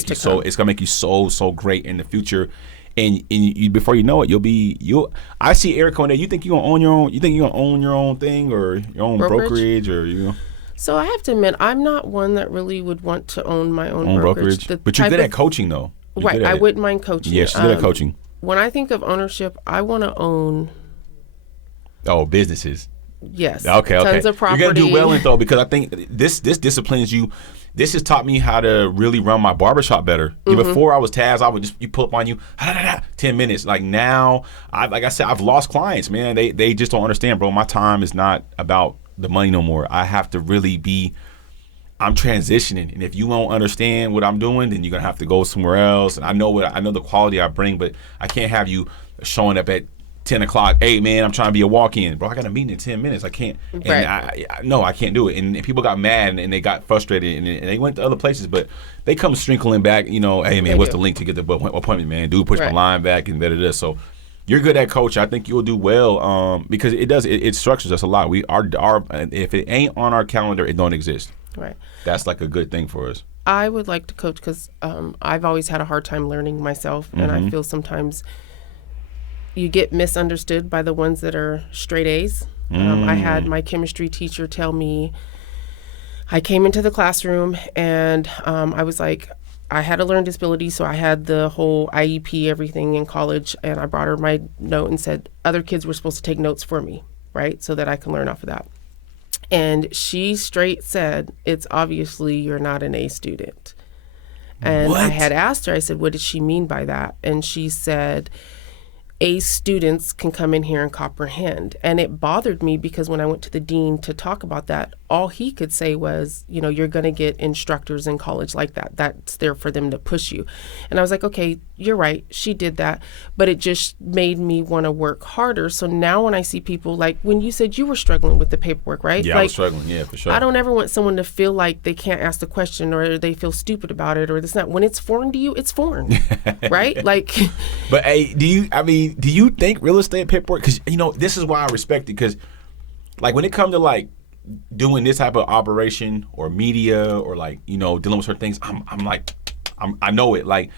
make you so great in the future. and you, before you know it, I see Erika on there. You think you're gonna own your own? You think you're gonna own your own thing or your own brokerage or you know? So I have to admit, I'm not one that really would want to own my own brokerage. But you're good at coaching, though. Right, I wouldn't mind coaching. Yeah, she's good at coaching. When I think of ownership, I want to own. Oh, businesses. Yes. Okay. Tons of property. You're gonna do well in though, because I think this disciplines you. This has taught me how to really run my barbershop better. Before I was Taz, I would just pull up on you, 10 minutes. Like now, like I said, I've lost clients, man. They just don't understand, bro. My time is not about the money no more. I have to really I'm transitioning, and if you won't understand what I'm doing, then you're gonna have to go somewhere else. And I know the quality I bring, but I can't have you showing up at 10 o'clock. Hey man, I'm trying to be a walk-in, bro. I got a meeting in 10 minutes. I can't. And I can't do it. And people got mad and they got frustrated and they went to other places, but they come strinkling back. You know, hey man, what's the link to get the appointment, man? Dude, push my line back and da. So you're good at coaching. I think you'll do well because it structures us a lot. If it ain't on our calendar, it don't exist. Right. That's like a good thing for us. I would like to coach because I've always had a hard time learning myself, and I feel sometimes you get misunderstood by the ones that are straight A's. I had my chemistry teacher tell me, I came into the classroom and I was like, I had a learning disability, so I had the whole IEP, everything in college, and I brought her my note and said other kids were supposed to take notes for me, right, so that I can learn off of that. And she straight said, it's obviously you're not an A student. And I had asked her, I said, what did she mean by that? And she said, A students can come in here and comprehend. And it bothered me because when I went to the dean to talk about that, all he could say was, you know, you're going to get instructors in college like that. That's there for them to push you. And I was like, okay, you're right. She did that. But it just made me want to work harder. So now when I see people, like when you said you were struggling with the paperwork, right? Yeah, like, I was struggling. Yeah, for sure. I don't ever want someone to feel like they can't ask the question or they feel stupid about it or this and that. When it's foreign to you, it's foreign, right? Like, but hey, do you think real estate paperwork? Because you know this is why I respect it. Because like when it comes to like doing this type of operation or media or like you know dealing with certain things, I know it like.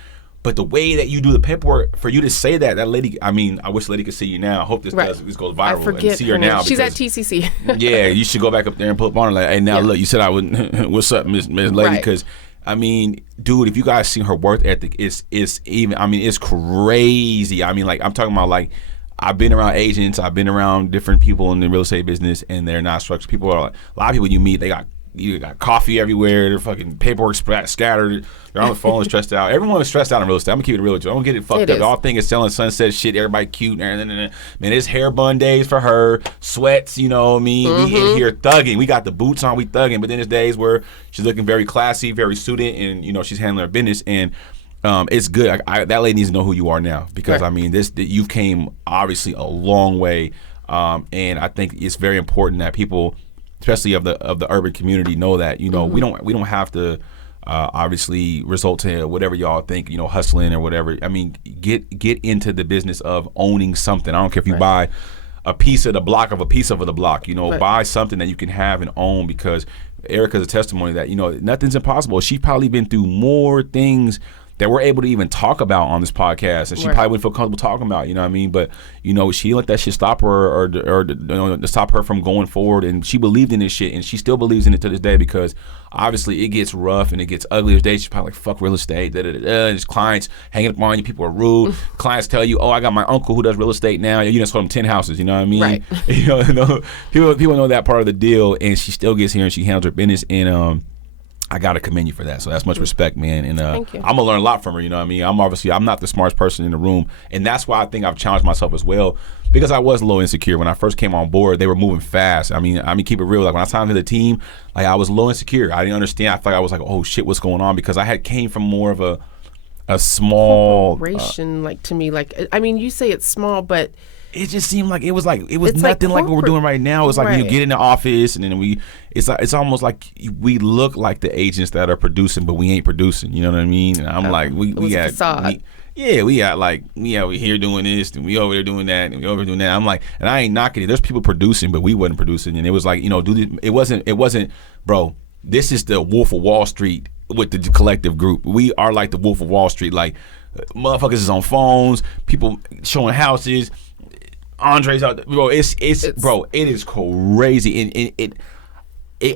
But the way that you do the paperwork, for you to say that lady, I mean, I wish the lady could see you now. I hope this goes viral. I forget and see her now. She's at TCC. Yeah, you should go back up there and put up on her like, hey, now look, you said I would. What's up, Miss Lady? Because I mean, dude, if you guys see her work ethic, it's even. I mean, it's crazy. I mean, like I'm talking about like. I've been around agents. I've been around different people in the real estate business, and they're not structured. People are like, a lot of people you meet, you got coffee everywhere. Their fucking paperwork scattered. They're on the phone stressed out. Everyone is stressed out in real estate. I'm gonna keep it real with you. I don't get it fucked up. The whole thing is selling sunset shit. Everybody cute. Man, it's hair bun days for her. Sweats, you know what I mean? We in here thugging. We got the boots on. We thugging. But then there's days where she's looking very classy, very suited, and you know she's handling her business. And it's good. That lady needs to know who you are now because I mean you've came obviously a long way, and I think it's very important that people, especially of the urban community, know that you know we don't have to obviously result to whatever y'all think, you know, hustling or whatever. I mean, get into the business of owning something. I don't care if you buy a piece of the block of a piece of the block. You know, buy something that you can have and own because Erika's a testimony that you know nothing's impossible. She's probably been through more things that we're able to even talk about on this podcast, and she probably wouldn't feel comfortable talking about, you know what I mean? But, you know, she didn't let that shit stop her or you know, stop her from going forward, and she believed in this shit, and she still believes in it to this day because obviously it gets rough and it gets ugly. There's days she's probably like, fuck real estate, There's clients hanging up on you, people are rude. Clients tell you, oh, I got my uncle who does real estate now. You just sold him 10 houses, you know what I mean? Right. You know, people know that part of the deal, and she still gets here and she handles her business, and I gotta commend you for that. So that's much respect, man. And Thank you. I'm gonna learn a lot from her. You know what I mean? I'm not the smartest person in the room, and that's why I think I've challenged myself as well because I was a little insecure when I first came on board. They were moving fast. I mean, keep it real. Like when I signed to the team, like I was a little insecure. I didn't understand. I thought I was like, oh shit, what's going on? Because I had came from more of a small corporation. Like to me, like I mean, you say it's small, but it just seemed like it was nothing like what we're doing right now. It's like you get in the office and then it's almost like we look like the agents that are producing, but we ain't producing. You know what I mean? And I'm like, we got we over here doing this and we over there doing that and we over there doing that. I'm like, and I ain't knocking it. There's people producing, but we wasn't producing. And it was like, you know, it wasn't, bro. This is the Wolf of Wall Street with the collective group. We are like the Wolf of Wall Street. Like, motherfuckers is on phones, people showing houses. Andre's out there. Bro, it's bro, it is crazy. And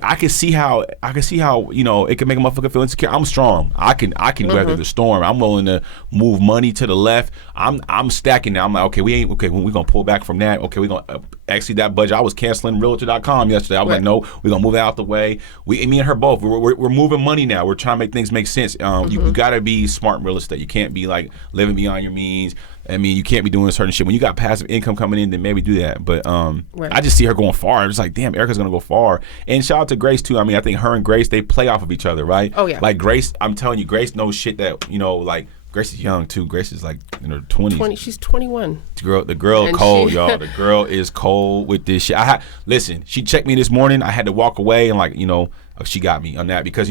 I can see how it can make a motherfucker feel insecure. I'm strong. I can weather the storm. I'm willing to move money to the left. I'm stacking now. I'm like, okay, we're gonna pull back from that. Okay, we're gonna exceed that budget. I was canceling realtor.com yesterday. I was like, no, we're gonna move that out the way. Me and her both. We're moving money now. We're trying to make things make sense. You gotta be smart in real estate. You can't be like living beyond your means. I mean, you can't be doing certain shit. When you got passive income coming in, then maybe do that. But I just see her going far. I'm just like, damn, Erika's gonna go far. And shout out to Grace too. I mean, I think her and Grace, they play off of each other, right? Oh yeah. Like Grace, I'm telling you, Grace knows shit that, like Grace is young too. Grace is like in her 20s. She's 21. The girl cold, y'all. The girl is cold with this shit. Listen, she checked me this morning. I had to walk away and like, she got me on that because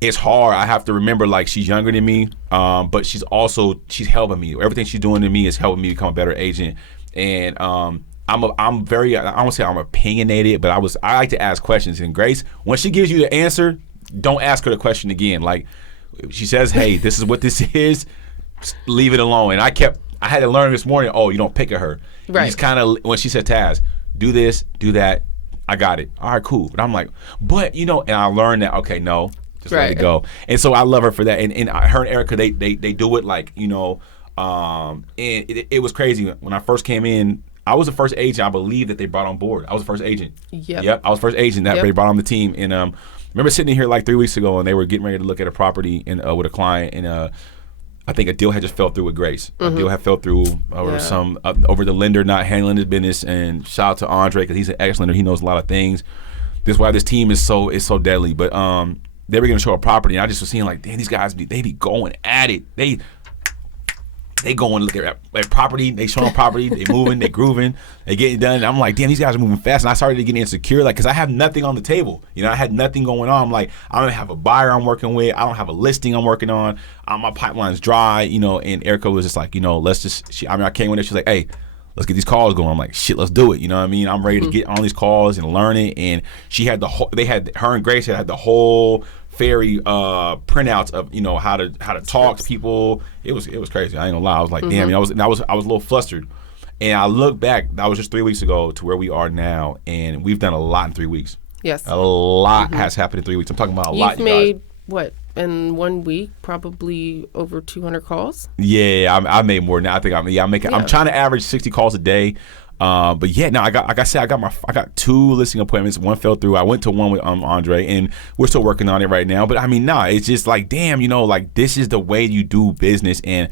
it's hard. I have to remember, like, she's younger than me, but she's helping me. Everything she's doing to me is helping me become a better agent. And I'm very, I won't say I'm opinionated, but I like to ask questions. And Grace, when she gives you the answer, don't ask her the question again. Like, she says, hey, this is what this is, leave it alone. And I had to learn this morning, you don't pick at her. Right. He's kind of, when she said, Taz, do this, do that, I got it. All right, cool. But I'm like, and I learned that, okay, no. Just let it go. And so I love her for that. And her and Erika, they do it like, and it was crazy. When I first came in, I was the first agent, I believe, that they brought on board. I was the first agent. Yep. I was the first agent that they brought on the team. And remember sitting here like 3 weeks ago and they were getting ready to look at a property with a client. And I think a deal had just fell through with Grace. A deal had fell through over the lender not handling his business. And shout out to Andre because he's an ex-lender. He knows a lot of things. This is why this team is so deadly. But they were going to show a property, and I just was seeing like, damn, these guys, they be going at it. They going to look at property, they showing property, they moving, they grooving, they getting done. And I'm like, damn, these guys are moving fast. And I started to get insecure, like, because I have nothing on the table. I had nothing going on. I'm like, I don't have a buyer I'm working with. I don't have a listing I'm working on. My pipeline's dry, and Erika was just like, let's just, I came in there, she's like, hey, let's get these calls going. I'm like, shit, let's do it. You know what I mean? I'm ready to get on these calls and learn it. And she had her and Grace had the whole fairy printouts of how to talk to people. It was crazy. I ain't gonna lie. I was like, damn. I was a little flustered. And I look back. That was just 3 weeks ago to where we are now, and we've done a lot in 3 weeks. Yes, a lot has happened in 3 weeks. I'm talking about a lot. You've made what in 1 week? Probably over 200 calls. Yeah, I made more than that. I think I'm trying to average 60 calls a day. But yeah, no, I got 2 listing appointments. One fell through. I went to one with Andre, and we're still working on it right now. But I mean, it's just like, damn, like this is the way you do business. And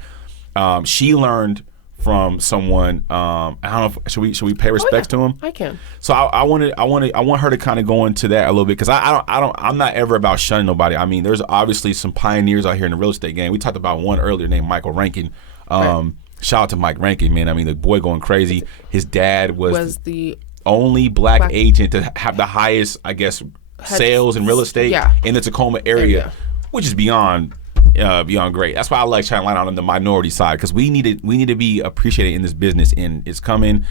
she learned from someone. I don't know. Should we pay respects to him? I can. So I want her to kind of go into that a little bit because I'm not ever about shunning nobody. I mean, there's obviously some pioneers out here in the real estate game. We talked about one earlier named Michael Rankin. Right. Shout out to Mike Rankin, man. I mean, the boy going crazy. His dad was the only black agent to have the highest, I guess, sales in real estate in the Tacoma area, which is beyond great. That's why I like shining light on the minority side because we need to be appreciated in this business, and it's coming.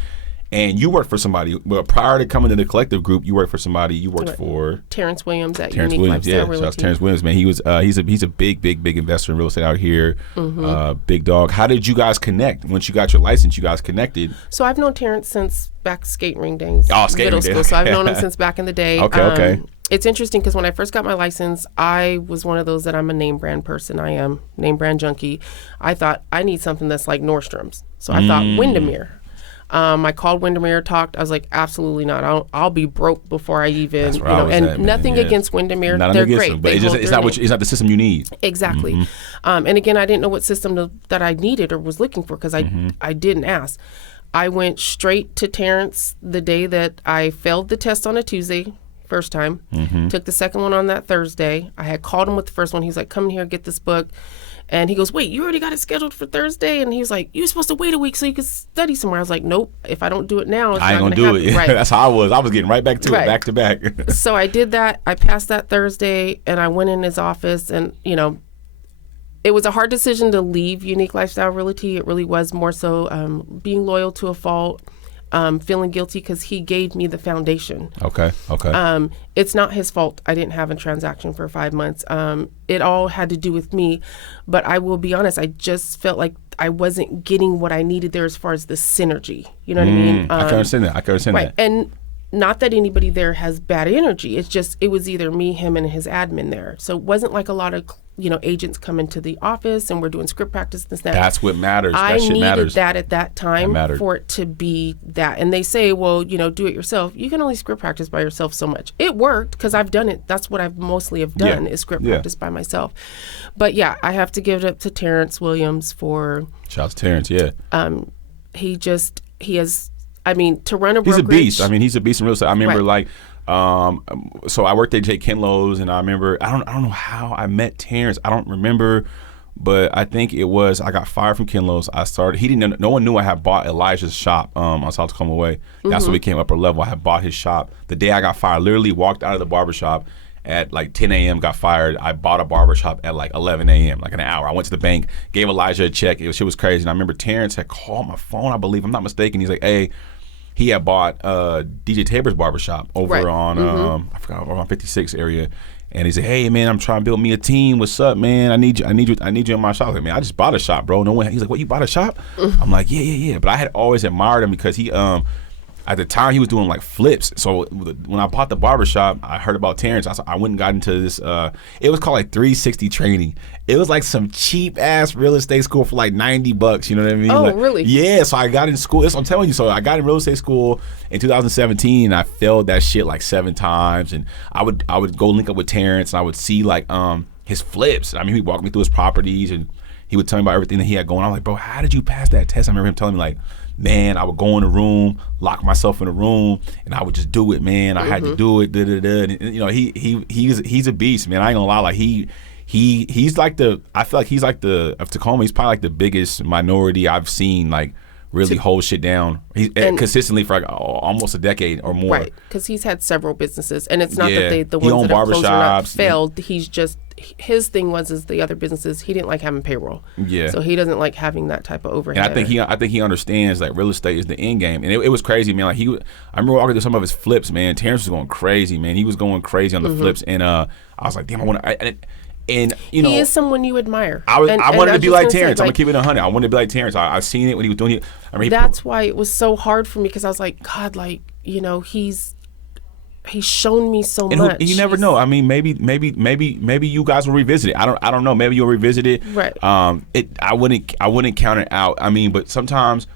And you worked for somebody. Well, prior to coming to the collective group, you worked for somebody. You worked for Terrence Williams at Unique Lifestyle Realty. Shout out to Terrence Williams, man. He was he's a big investor in real estate out here. Big dog. How did you guys connect? Once you got your license, you guys connected. So I've known Terrence since back skate ring days. Middle school. So I've known him since back in the day. Okay. It's interesting because when I first got my license, I was one of those that I'm a name brand person. I am name brand junkie. I thought I need something that's like Nordstrom's. So I thought Windermere. I called Windermere, talked. I was like, absolutely not. I'll be broke before I even, nothing against Windermere. They're great. Them, but it's not the system you need. Exactly. And again, I didn't know what system that I needed or was looking for because I didn't ask. I went straight to Terrence the day that I failed the test on a Tuesday, first time. Took the second one on that Thursday. I had called him with the first one. He's like, come here, get this book. And he goes, wait, you already got it scheduled for Thursday? And he's like, you're supposed to wait a week so you could study somewhere. I was like, nope, if I don't do it now, I ain't going to do it. Right. That's how I was. I was getting right back to it, back to back. So I did that. I passed that Thursday, and I went in his office, and, it was a hard decision to leave Unique Lifestyle Realty. It really was more so being loyal to a fault. feeling guilty because he gave me the foundation. Okay. It's not his fault I didn't have a transaction for 5 months. It all had to do with me. But I will be honest, I just felt like I wasn't getting what I needed there as far as the synergy. You know what I mean? I can understand that. Right. And not that anybody there has bad energy. It's just, it was either me, him, and his admin there. So it wasn't like a lot of, agents come into the office and we're doing script practice, this, that. That's what matters. I shit needed matters. that at that time for it to be that. And they say, well, do it yourself. You can only script practice by yourself so much. It worked because I've done it. That's what I've mostly have done is script practice by myself. But yeah, I have to give it up to Terrence Williams for. Shout out to Terrence, yeah. He has. I mean, to run a brokerage. He's a beast. I mean, he's a beast in real estate. I remember so I worked at J. Kenlow's, and I remember, I don't know how I met Terrence. I don't remember, but I think it was, I got fired from Kenlow's. No one knew I had bought Elijah's shop on South Tacoma Way. That's when we came upper level. I had bought his shop. The day I got fired, literally walked out of the barbershop at like 10 a.m., got fired. I bought a barbershop at like 11 a.m., like an hour. I went to the bank, gave Elijah a check. Shit was crazy. And I remember Terrence had called my phone, I believe, I'm not mistaken. He's like, hey, he had bought DJ Tabor's barbershop over on I forgot, around 56 area, and he said, "Hey man, I'm trying to build me a team. What's up, man? I need you in my shop." I was like, man, I just bought a shop, bro. No one. He's like, "What? You bought a shop?" I'm like, yeah. But I had always admired him because he at the time he was doing like flips. So when I bought the barbershop, I heard about Terrence. I went and got into this. It was called like 360 training. It was like some cheap ass real estate school for like $90. You know what I mean? Oh, like, really? Yeah. So I got in school. I'm telling you. So I got in real estate school in 2017. And I failed that shit like 7 times. And I would go link up with Terrence, and I would see like his flips. I mean, he'd walk me through his properties, and he would tell me about everything that he had going on. I'm like, bro, how did you pass that test? I remember him telling me like, man, I would go in a room, lock myself in a room, and I would just do it, man. I had to do it, And, he's a beast, man. I ain't gonna lie, like he's like I feel like he's like of Tacoma. He's probably like the biggest minority I've seen like really hold shit down. He's consistently for like almost a decade or more. Right, because he's had several businesses, and it's not that the he ones that have closed or not barbershops, failed. He's just, his thing is the other businesses, he didn't like having payroll. Yeah. So he doesn't like having that type of overhead. And I think he understands like real estate is the end game. And it was crazy, man. Like I remember walking through some of his flips, man. Terrence was going crazy, man. He was going crazy on the flips, and I was like, damn, and he is someone you admire. I wanted to be like Terrence. I'm gonna keep it 100. I wanted to be like Terrence. I seen it when he was doing it. I mean, that's why it was so hard for me, because I was like, God, like, he's shown me so much. You never know. I mean, maybe you guys will revisit it. I don't know. Maybe you'll revisit it. Right. I wouldn't count it out. I mean, but sometimes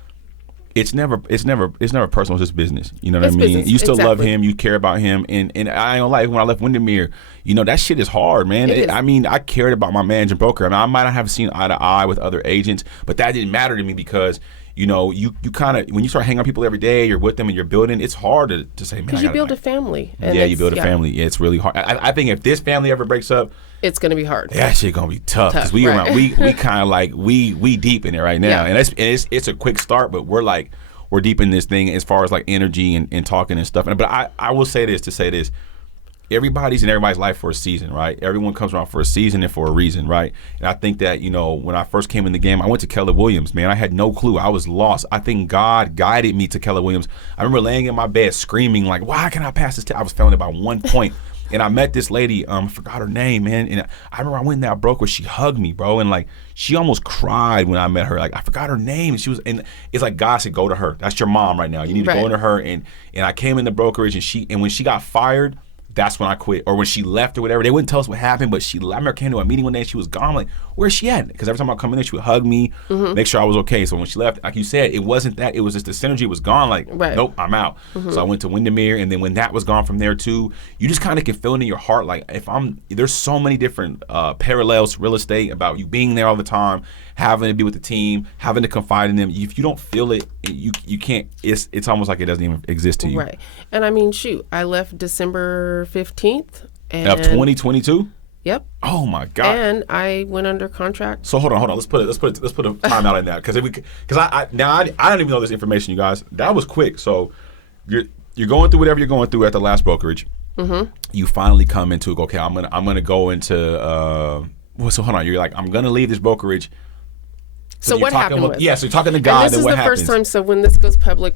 it's never personal. It's just business. You know what I mean? Business. You still Exactly. love him. You care about him. And I ain't gonna lie. When I left Windermere, that shit is hard, man. It is. I mean, I cared about my manager broker. I mean, I might not have seen eye to eye with other agents, but that didn't matter to me because you kind of, when you start hanging out with people every day, you're with them and you're building, it's hard to say, man, because you build a family. And you build a family. Yeah, it's really hard. I think if this family ever breaks up, it's gonna be hard. That shit gonna be tough because we kind of like we deep in it right now, and it's a quick start, but we're deep in this thing as far as like energy and talking and stuff. But I will say this to say this. Everybody's in everybody's life for a season, right? Everyone comes around for a season and for a reason, right? And I think that, when I first came in the game, I went to Keller Williams, man. I had no clue. I was lost. I think God guided me to Keller Williams. I remember laying in my bed screaming like, why can I pass this test? I was failing it by 1 point. And I met this lady, I forgot her name, man. And I remember I went in that broker, she hugged me, bro. And like, she almost cried when I met her. Like, I forgot her name. And it's like God said, go to her. That's your mom right now. You need to go to her. And I came in the brokerage, and when she got fired, that's when I quit. Or when she left or whatever. They wouldn't tell us what happened, but I remember I came to a meeting one day and she was gone. I'm like, where's she at? Because every time I come in there, she would hug me, make sure I was okay. So when she left, like you said, it wasn't that. It was just the synergy was gone. Like, nope, I'm out. So I went to Windermere, and then when that was gone from there too, you just kind of can feel it in your heart. Like, there's so many different parallels to real estate about you being there all the time, having to be with the team, having to confide in them. If you don't feel it, you can't. It's almost like it doesn't even exist to you. Right. And I mean, shoot, I left December 15th of 2022. Yep. Oh my God. And I went under contract. So hold on. Let's put a timeout in that because I don't even know this information, you guys. That was quick. So you're going through whatever you're going through at the last brokerage. You finally come into okay. I'm gonna go into. So hold on. You're like, I'm gonna leave this brokerage. So what happened was? Yeah. So you're talking to God. And this is the first time. So when this goes public,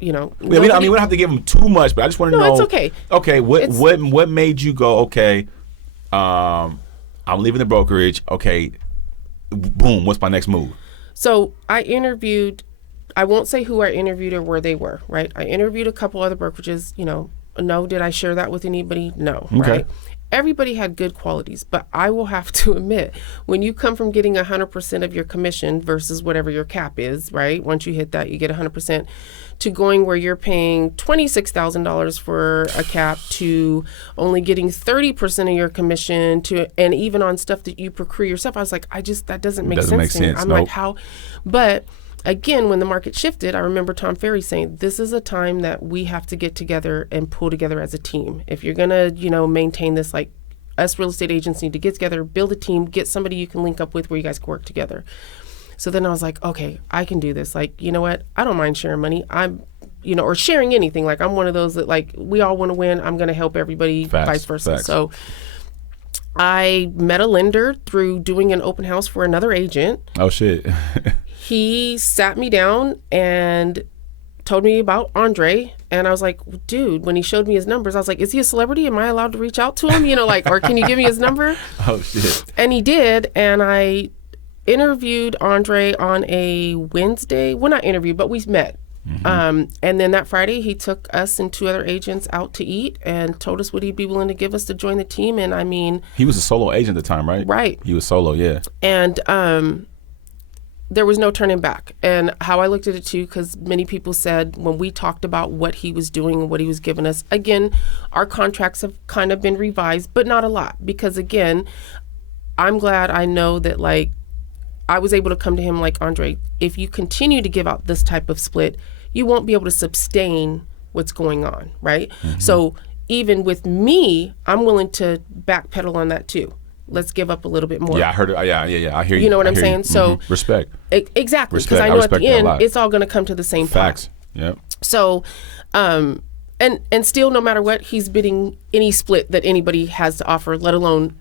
you know. We don't have to give them too much, but I just want to know. It's okay. Okay, what made you go? Okay, I'm leaving the brokerage. Okay, boom. What's my next move? So I interviewed. I won't say who I interviewed or where they were. Right. I interviewed a couple other brokerages. You know, no. Did I share that with anybody? No. Okay. Right. Everybody had good qualities, but I will have to admit, when you come from getting 100% of your commission versus whatever your cap is, right? Once you hit that, you get 100%, to going where you're paying $26,000 for a cap to only getting 30% of your commission and even on stuff that you procure yourself. I was like, that doesn't make sense to me. I'm like, how? But again, when the market shifted, I remember Tom Ferry saying, this is a time that we have to get together and pull together as a team. If you're going to, you know, maintain this, like, us real estate agents need to get together, build a team, get somebody you can link up with where you guys can work together. So then I was like, okay, I can do this. Like, you know what? I don't mind sharing money. I'm, you know, or sharing anything. Like, I'm one of those that, like, we all want to win. I'm going to help everybody, vice versa. Facts. So I met a lender through doing an open house for another agent. Oh, shit. He sat me down and told me about Andre. And I was like, dude, when he showed me his numbers, I was like, is he a celebrity? Am I allowed to reach out to him? You know, like, or can you give me his number? Oh, shit. And he did. And I interviewed Andre on a Wednesday. Well, not interviewed, but we met. Mm-hmm. And then that Friday, he took us and 2 other agents out to eat and told us what he'd be willing to give us to join the team. And I mean, he was a solo agent at the time, right? Right. He was solo, yeah. And there was no turning back. And how I looked at it too, because many people said when we talked about what he was doing and what he was giving us, again, our contracts have kind of been revised, but not a lot. Because again, I'm glad I know that, like, I was able to come to him like, Andre, if you continue to give out this type of split, you won't be able to sustain what's going on, right? Mm-hmm. So even with me, I'm willing to backpedal on that too. Let's give up a little bit more. Yeah, I heard it. Yeah. I hear you. You know what I'm saying? So mm-hmm. Respect. Exactly. Because I know at the end, it's all going to come to the same Facts. pot. Yep. So, and still, no matter what, he's bidding any split that anybody has to offer, let alone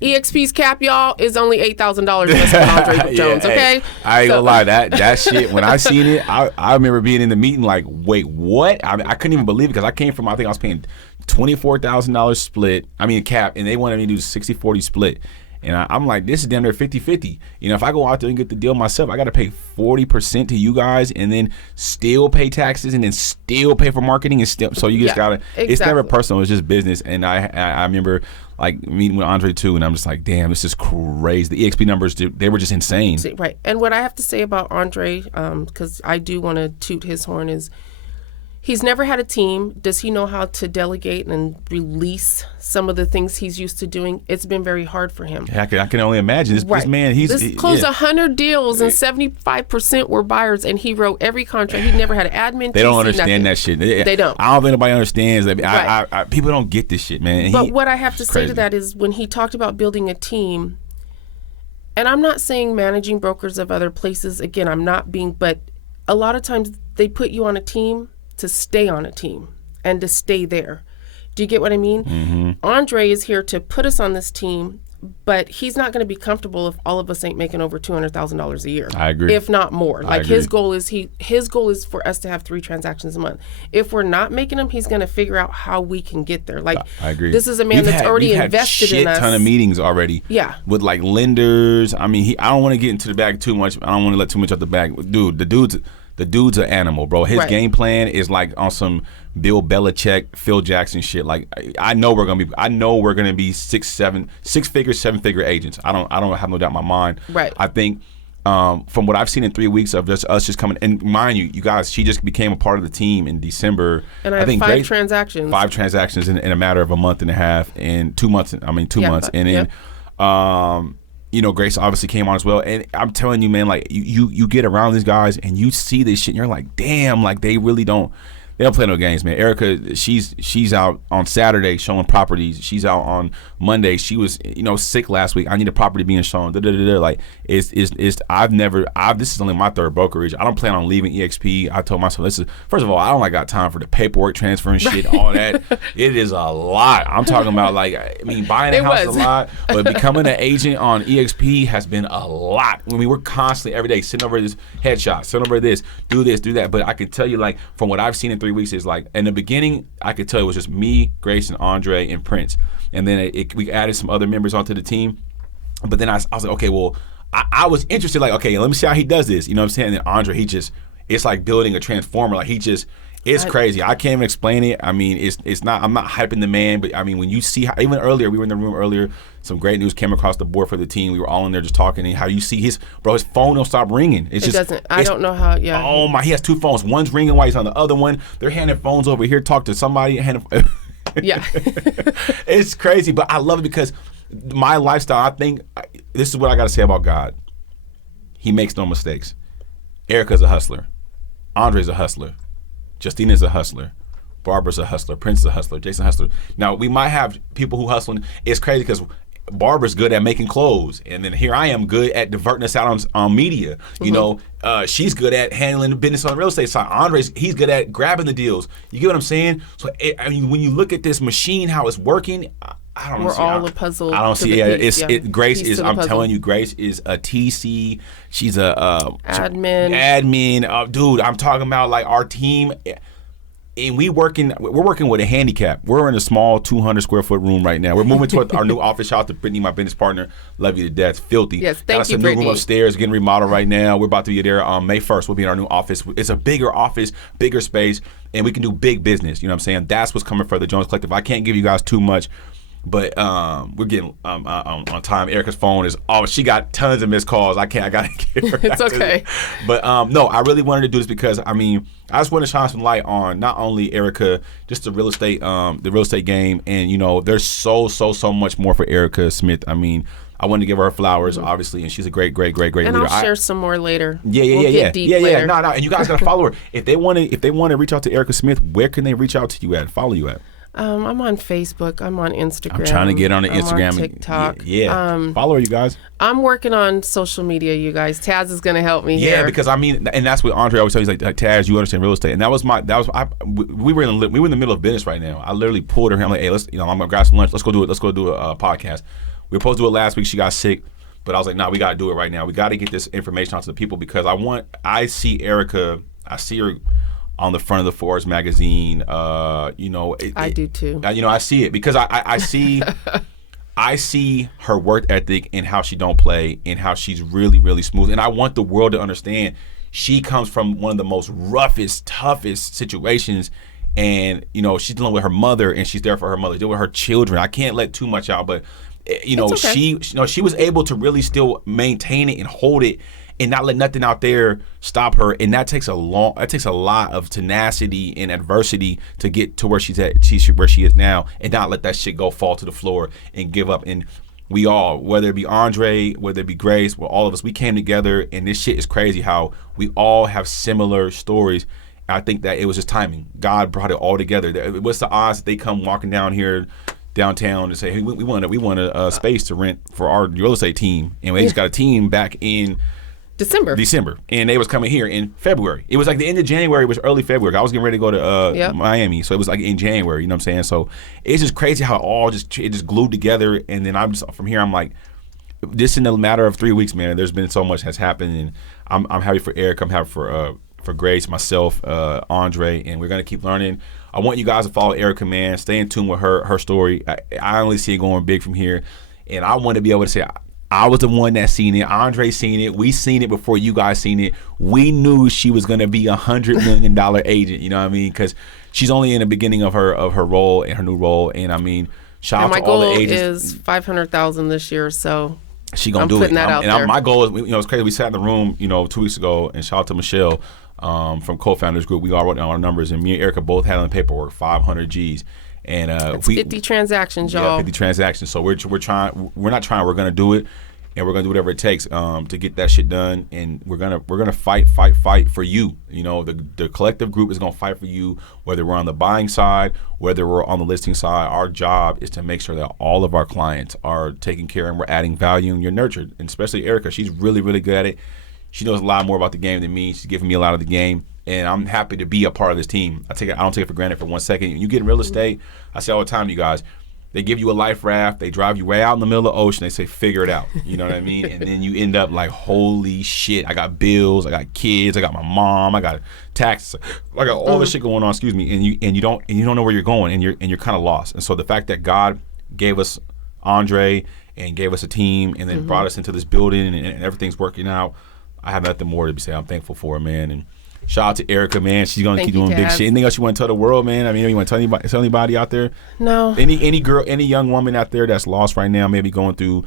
EXP's cap, y'all, is only $8,000 less than Andre Jones. Okay. Hey, I ain't gonna lie. That shit. When I seen it, I remember being in the meeting like, wait, what? I couldn't even believe it because I came from, I think I was paying $24,000 split. I mean cap, and they wanted me to do 60-40 split. And I'm like, this is damn near 50-50. You know, if I go out there and get the deal myself, I got to pay 40% to you guys and then still pay taxes and then still pay for marketing and still. So you just got to, exactly. It's never personal. It's just business. And I remember like meeting with Andre too, and I'm just like, damn, this is crazy. The EXP numbers, they were just insane. Right. And what I have to say about Andre, because I do want to toot his horn, is he's never had a team. Does he know how to delegate and release some of the things he's used to doing? It's been very hard for him. I can only imagine. This man, he's closed 100 deals and 75% were buyers, and he wrote every contract. He never had an admin. They don't understand that shit. They don't. I don't think nobody understands that. Right. People don't get this shit, man. But what I have to say to that is when he talked about building a team, and I'm not saying managing brokers of other places, again, I'm not being, but a lot of times they put you on a team to stay on a team and to stay there. Do you get what I mean? Mm-hmm. Andre is here to put us on this team, but he's not going to be comfortable if all of us ain't making over $200,000 a year. I agree. If not more. Like his goal is for us to have 3 transactions a month. If we're not making them, he's going to figure out how we can get there. Like, I agree. This is a man that's already invested in us. We've had a shit ton of meetings already. Yeah. With like lenders. I mean, I don't want to get into the bag too much. I don't want to let too much out the bag. Dude, the dude's an animal, bro. His game plan is like on some Bill Belichick, Phil Jackson shit. Like I know we're gonna be 6-figure, 7-figure agents. I don't have no doubt in my mind. Right. I think from what I've seen in 3 weeks of us just coming, and mind you guys, she just became a part of the team in December. And I think 5 transactions. 5 transactions in a matter of a month and a half, and 2 months. I mean 2 months, and then. You know, Grace obviously came on as well. And I'm telling you, man, like you get around these guys and you see this shit and you're like, damn, like they really don't They don't play no games, man. Erika, she's out on Saturday showing properties. She's out on Monday. She was, sick last week. I need a property being shown. Like this is only my third brokerage. I don't plan on leaving EXP. I told myself, first of all, I don't got time for the paperwork transfer and shit, all that. It is a lot. I'm talking about buying a house is a lot, but becoming an agent on EXP has been a lot. We're constantly every day sitting over this headshot, sitting over this, do that. But I can tell you, from what I've seen in 3 weeks, is in the beginning, I could tell it was just me, Grace, and Andre and Prince, and then we added some other members onto the team. But then I was like, okay, well, I was interested, okay, let me see how he does this. You know what I'm saying? And then Andre, it's like building a transformer. It's crazy. I can't even explain it. It's not. I'm not hyping the man, but when you see how, even earlier, we were in the room earlier. Some great news came across the board for the team. We were all in there just talking, and how you see his phone don't stop ringing. It doesn't. I don't know how. Yeah. Oh my! He has two phones. One's ringing while he's on the other one. They're handing phones over here. Talk to somebody. Yeah. It's crazy, but I love it because my lifestyle. I think this is what I got to say about God. He makes no mistakes. Erika's a hustler. Andre's a hustler. Justina's a hustler. Barbara's a hustler. Prince is a hustler. Jason a hustler. Now, we might have people who hustling. It's crazy because Barbara's good at making clothes, and then here I am good at diverting us out on media. She's good at handling the business on the real estate side. He's good at grabbing the deals. You get what I'm saying? So, when you look at this machine, how it's working, I don't know. We're all a puzzle. I don't see. Grace is. I'm telling you, Grace is a TC. She's a admin. Dude, I'm talking about our team. And we're working with a handicap. We're in a small 200 square foot room right now. We're moving to our new office. Shout out to Brittany, my business partner. Love you to death. Filthy. Yes, thank you, Brittany. Got a new room upstairs, getting remodeled right now. We're about to be there on May 1st. We'll be in our new office. It's a bigger office, bigger space, and we can do big business. You know what I'm saying? That's what's coming for the Jones Collective. I can't give you guys too much, but we're getting on time. Erika's phone is she got tons of missed calls. I gotta get her. It's okay. But no, I really wanted to do this because I just want to shine some light on not only Erika, just the real estate game, and there's so much more for Erika Smith. I wanted to give her flowers, obviously, and she's a great leader. And I'll share some more later. Yeah. No, and you guys gotta follow her if they want to reach out to Erika Smith. Where can they reach out to you at? Follow you at? I'm on Facebook. I'm on Instagram. I'm trying to get on the Instagram. I'm on TikTok. Yeah. Follow her, you guys. I'm working on social media, you guys. Taz is going to help me here. Yeah, because and that's what Andre always says. He's like, Taz, you understand real estate, and we were in the middle of business right now. I literally pulled her. I'm like, hey, I'm gonna grab some lunch. Let's go do it. Let's go do a podcast. We were supposed to do it last week. She got sick, but I was like, nah, we got to do it right now. We got to get this information out to the people because I see Erika. I see her on the front of the Forbes magazine. I do too. I see it because I see I see her work ethic and how she don't play and how she's really, really smooth. And I want the world to understand she comes from one of the most roughest, toughest situations. And, she's dealing with her mother and she's there for her mother, dealing with her children. I can't let too much out, but, okay. she was able to really still maintain it and hold it and not let nothing out there stop her. And that takes a lot of tenacity and adversity to get to where she's at, where she is now, and not let that shit fall to the floor and give up. And we all, whether it be Andre, whether it be Grace, all of us, we came together, and this shit is crazy how we all have similar stories. I think that it was just timing. God brought it all together. What's the odds that they come walking down here downtown and say, hey, we want a space to rent for our real estate team, and we just got a team back in December, and they was coming here in February. It was like the end of January, it was early February. I was getting ready to go to Miami, so it was like in January. You know what I'm saying? So it's just crazy how it just glued together. And then from here, I'm like, just in a matter of 3 weeks, man. There's been so much has happened, and I'm happy for Eric. I'm happy for Grace, myself, Andre, and we're gonna keep learning. I want you guys to follow Erika, man. Stay in tune with her story. I only see it going big from here, and I want to be able to say, I was the one that seen it. Andre seen it. We seen it before you guys seen it. We knew she was going to be $100 million agent. You know what I mean? Because she's only in the beginning of her role and her new role. And shout out to all the agents. My goal is $500,000 this year, so she gonna do it. Putting that out there. My goal is, it's crazy. We sat in the room, 2 weeks ago, and shout out to Michelle from Co-Founders Group. We all wrote down our numbers, and me and Erika both had on the paperwork 500 G's. And it's 50 transactions, y'all. Yeah, 50 transactions. So we're not trying. We're going to do it. and we're gonna do whatever it takes to get that shit done. And we're gonna fight for you. You know, the collective group is gonna fight for you, whether we're on the buying side, whether we're on the listing side. Our job is to make sure that all of our clients are taken care of and we're adding value and you're nurtured. And especially Erika, she's really, really good at it. She knows a lot more about the game than me. She's giving me a lot of the game. And I'm happy to be a part of this team. I don't take it for granted for 1 second. You get in real estate, I say all the time, you guys, they give you a life raft, they drive you way out in the middle of the ocean, they say, figure it out. You know what I mean? And then you end up like, holy shit, I got bills, I got kids, I got my mom, I got taxes, I got all this shit going on, excuse me, and you don't know where you're going, and you're kind of lost. And so the fact that God gave us Andre and gave us a team and then brought us into this building and everything's working out, I have nothing more to say. I'm thankful for it, man. And shout out to Erika, man. She's gonna keep doing big shit. Anything else you want to tell the world, man? I mean, you want to tell anybody out there? No. Any girl, any young woman out there that's lost right now, maybe going through.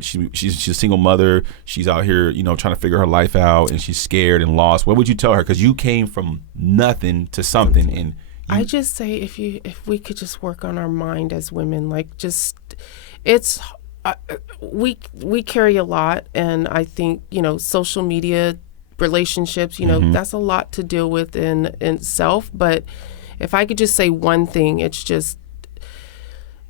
She's a single mother. She's out here, you know, trying to figure her life out, and she's scared and lost. What would you tell her? Because you came from nothing to something, and I just say if we could just work on our mind as women, like just it's. We carry a lot, and I think, you know, social media, relationships, you know, that's a lot to deal with in itself. But if I could just say one thing, it's just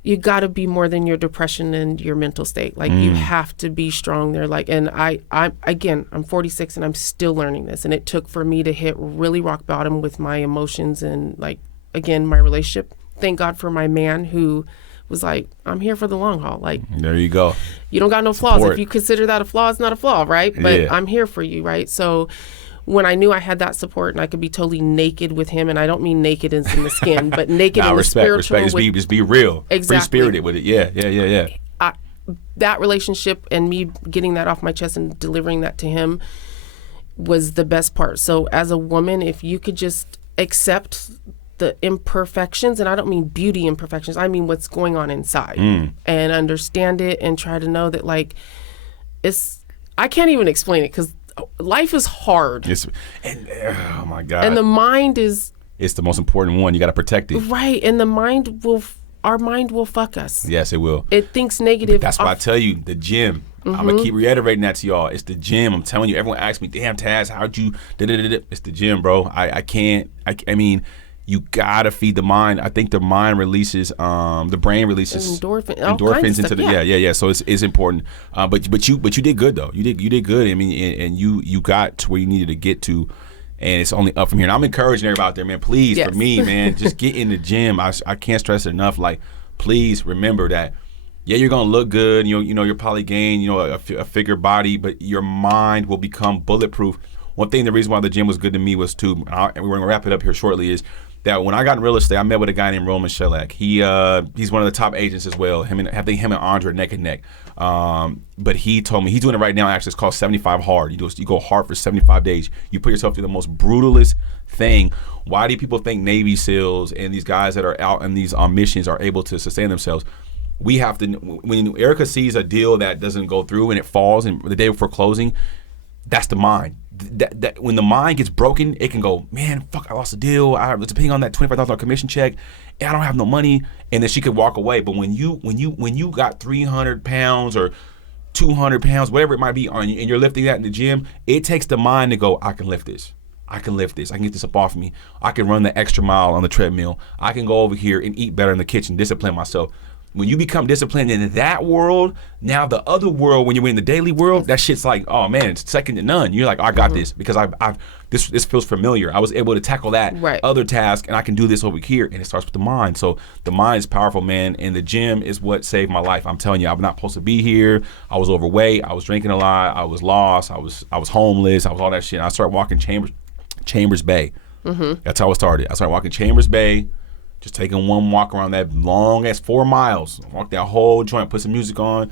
you got to be more than your depression and your mental state. Like you have to be strong there. Like, and I'm 46 and I'm still learning this, and it took for me to hit really rock bottom with my emotions and, like, again, my relationship. Thank God for my man who was like, I'm here for the long haul. Like, there you go. You don't got no flaws. If you consider that a flaw, it's not a flaw, right? But I'm here for you, right? So when I knew I had that support and I could be totally naked with him, and I don't mean naked as in the skin, but naked in the spiritual. Respect. Just be real. Exactly. Free-spirited with it. Yeah. That relationship and me getting that off my chest and delivering that to him was the best part. So as a woman, if you could just accept the imperfections, and I don't mean beauty imperfections, I mean what's going on inside, and understand it and try to know that, like, I can't even explain it because life is hard. Oh my God. And the mind is... It's the most important one. You got to protect it. Right. And our mind will fuck us. Yes, it will. It thinks negative. That's why I tell you, the gym. I'm going to keep reiterating that to y'all. It's the gym. I'm telling you, everyone asks me, damn, Taz, how'd you... It's the gym, bro. I mean... You gotta feed the mind. I think the mind releases, the brain releases endorphins into the yeah. So it's important. But you did good though. You did good. I mean, and you got to where you needed to get to, and it's only up from here. And I'm encouraging everybody out there, man. Please, for me, man, just get in the gym. I can't stress it enough. Like, please remember that. Yeah, you're gonna look good. You know, you'll probably gain, you know, a figure body, but your mind will become bulletproof. One thing, the reason why the gym was good to me was too, and we're gonna wrap it up here shortly, is that when I got in real estate, I met with a guy named Roman Shellac. He's one of the top agents as well. Him and Andre neck and neck. But he told me he's doing it right now. Actually, it's called 75 Hard. You go hard for 75 days. You put yourself through the most brutalist thing. Why do people think Navy SEALs and these guys that are out on these missions are able to sustain themselves? We have to. When Erika sees a deal that doesn't go through and it falls, and the day before closing, that's the mind. That when the mind gets broken, it can go, man, fuck, I lost a deal. I was paying on that $25,000 commission check, and I don't have no money. And then she could walk away. But when you got 300 pounds or 200 pounds, whatever it might be on you, and you're lifting that in the gym, it takes the mind to go, I can lift this. I can lift this. I can get this up off me. I can run the extra mile on the treadmill. I can go over here and eat better in the kitchen, discipline myself. When you become disciplined in that world, now the other world, when you're in the daily world, that shit's like, oh man, it's second to none. You're like, oh, I got this because this feels familiar. I was able to tackle that other task, and I can do this over here. And it starts with the mind. So the mind is powerful, man. And the gym is what saved my life. I'm telling you, I'm not supposed to be here. I was overweight. I was drinking a lot. I was lost. I was homeless. I was all that shit. And I started walking Chambers Bay. That's how it started. I started walking Chambers Bay. Just taking one walk around that long as 4 miles. Walk that whole joint, put some music on,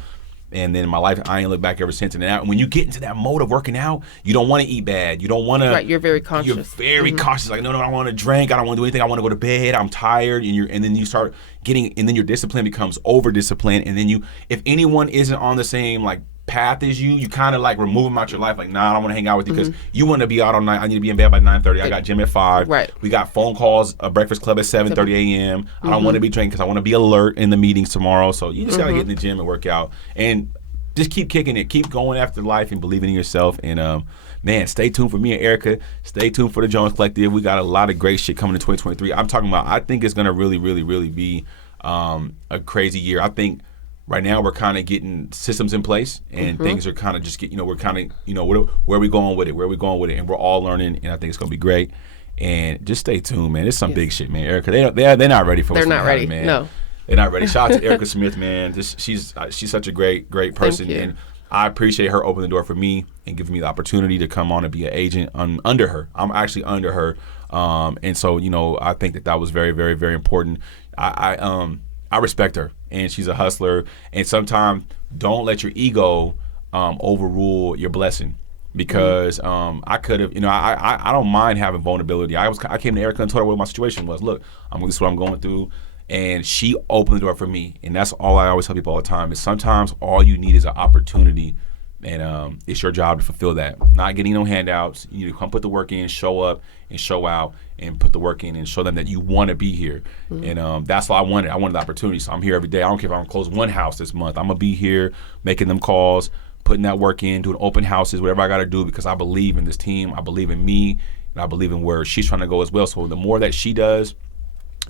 and then in my life, I ain't looked back ever since. And when you get into that mode of working out, you don't want to eat bad. You don't want to. Right, you're very conscious. You're very cautious. Like, no, I don't want to drink. I don't want to do anything. I want to go to bed. I'm tired. And then you start getting, and then your discipline becomes over discipline. And then if anyone isn't on the same like path as you kind of like remove them out your life. Like, nah, I don't want to hang out with you because you want to be out all night. I need to be in bed by 9:30. I got gym at 5. Right. We got phone calls, a breakfast club at 7:30 a.m. I don't want to be drinking because I want to be alert in the meetings tomorrow. So you just got to get in the gym and work out. And just keep kicking it, keep going after life and believing in yourself. And man, stay tuned for me and Erika. Stay tuned for the Jones Collective. We got a lot of great shit coming in 2023. I'm talking about, I think it's gonna really, really, really be a crazy year. I think right now we're kind of getting systems in place, and things are kind of just we're kind of where are we going with it? Where are we going with it? And we're all learning, and I think it's gonna be great. And just stay tuned, man. It's some big shit, man. Erika, they're not ready for what's They're not ready, happen, man. No. They're not ready. Shout out to Erika Smith, man. She's such a great person, and I appreciate her opening the door for me and giving me the opportunity to come on and be an agent under her. I'm actually under her, and so I think that was very, very, very important. I respect her, and she's a hustler. And sometimes don't let your ego overrule your blessing. Because I could have, I don't mind having vulnerability. I came to Erika and told her what my situation was. Look, this is what I'm going through. And she opened the door for me. And that's all I always tell people all the time is sometimes all you need is an opportunity. And it's your job to fulfill that. Not getting no handouts. You need to come put the work in, show up and show out and put the work in and show them that you want to be here. And that's what I wanted. I wanted the opportunity. So I'm here every day. I don't care if I'm going to close one house this month. I'm going to be here making them calls, putting that work in, doing open houses, whatever I got to do, because I believe in this team. I believe in me, and I believe in where she's trying to go as well. So the more that she does,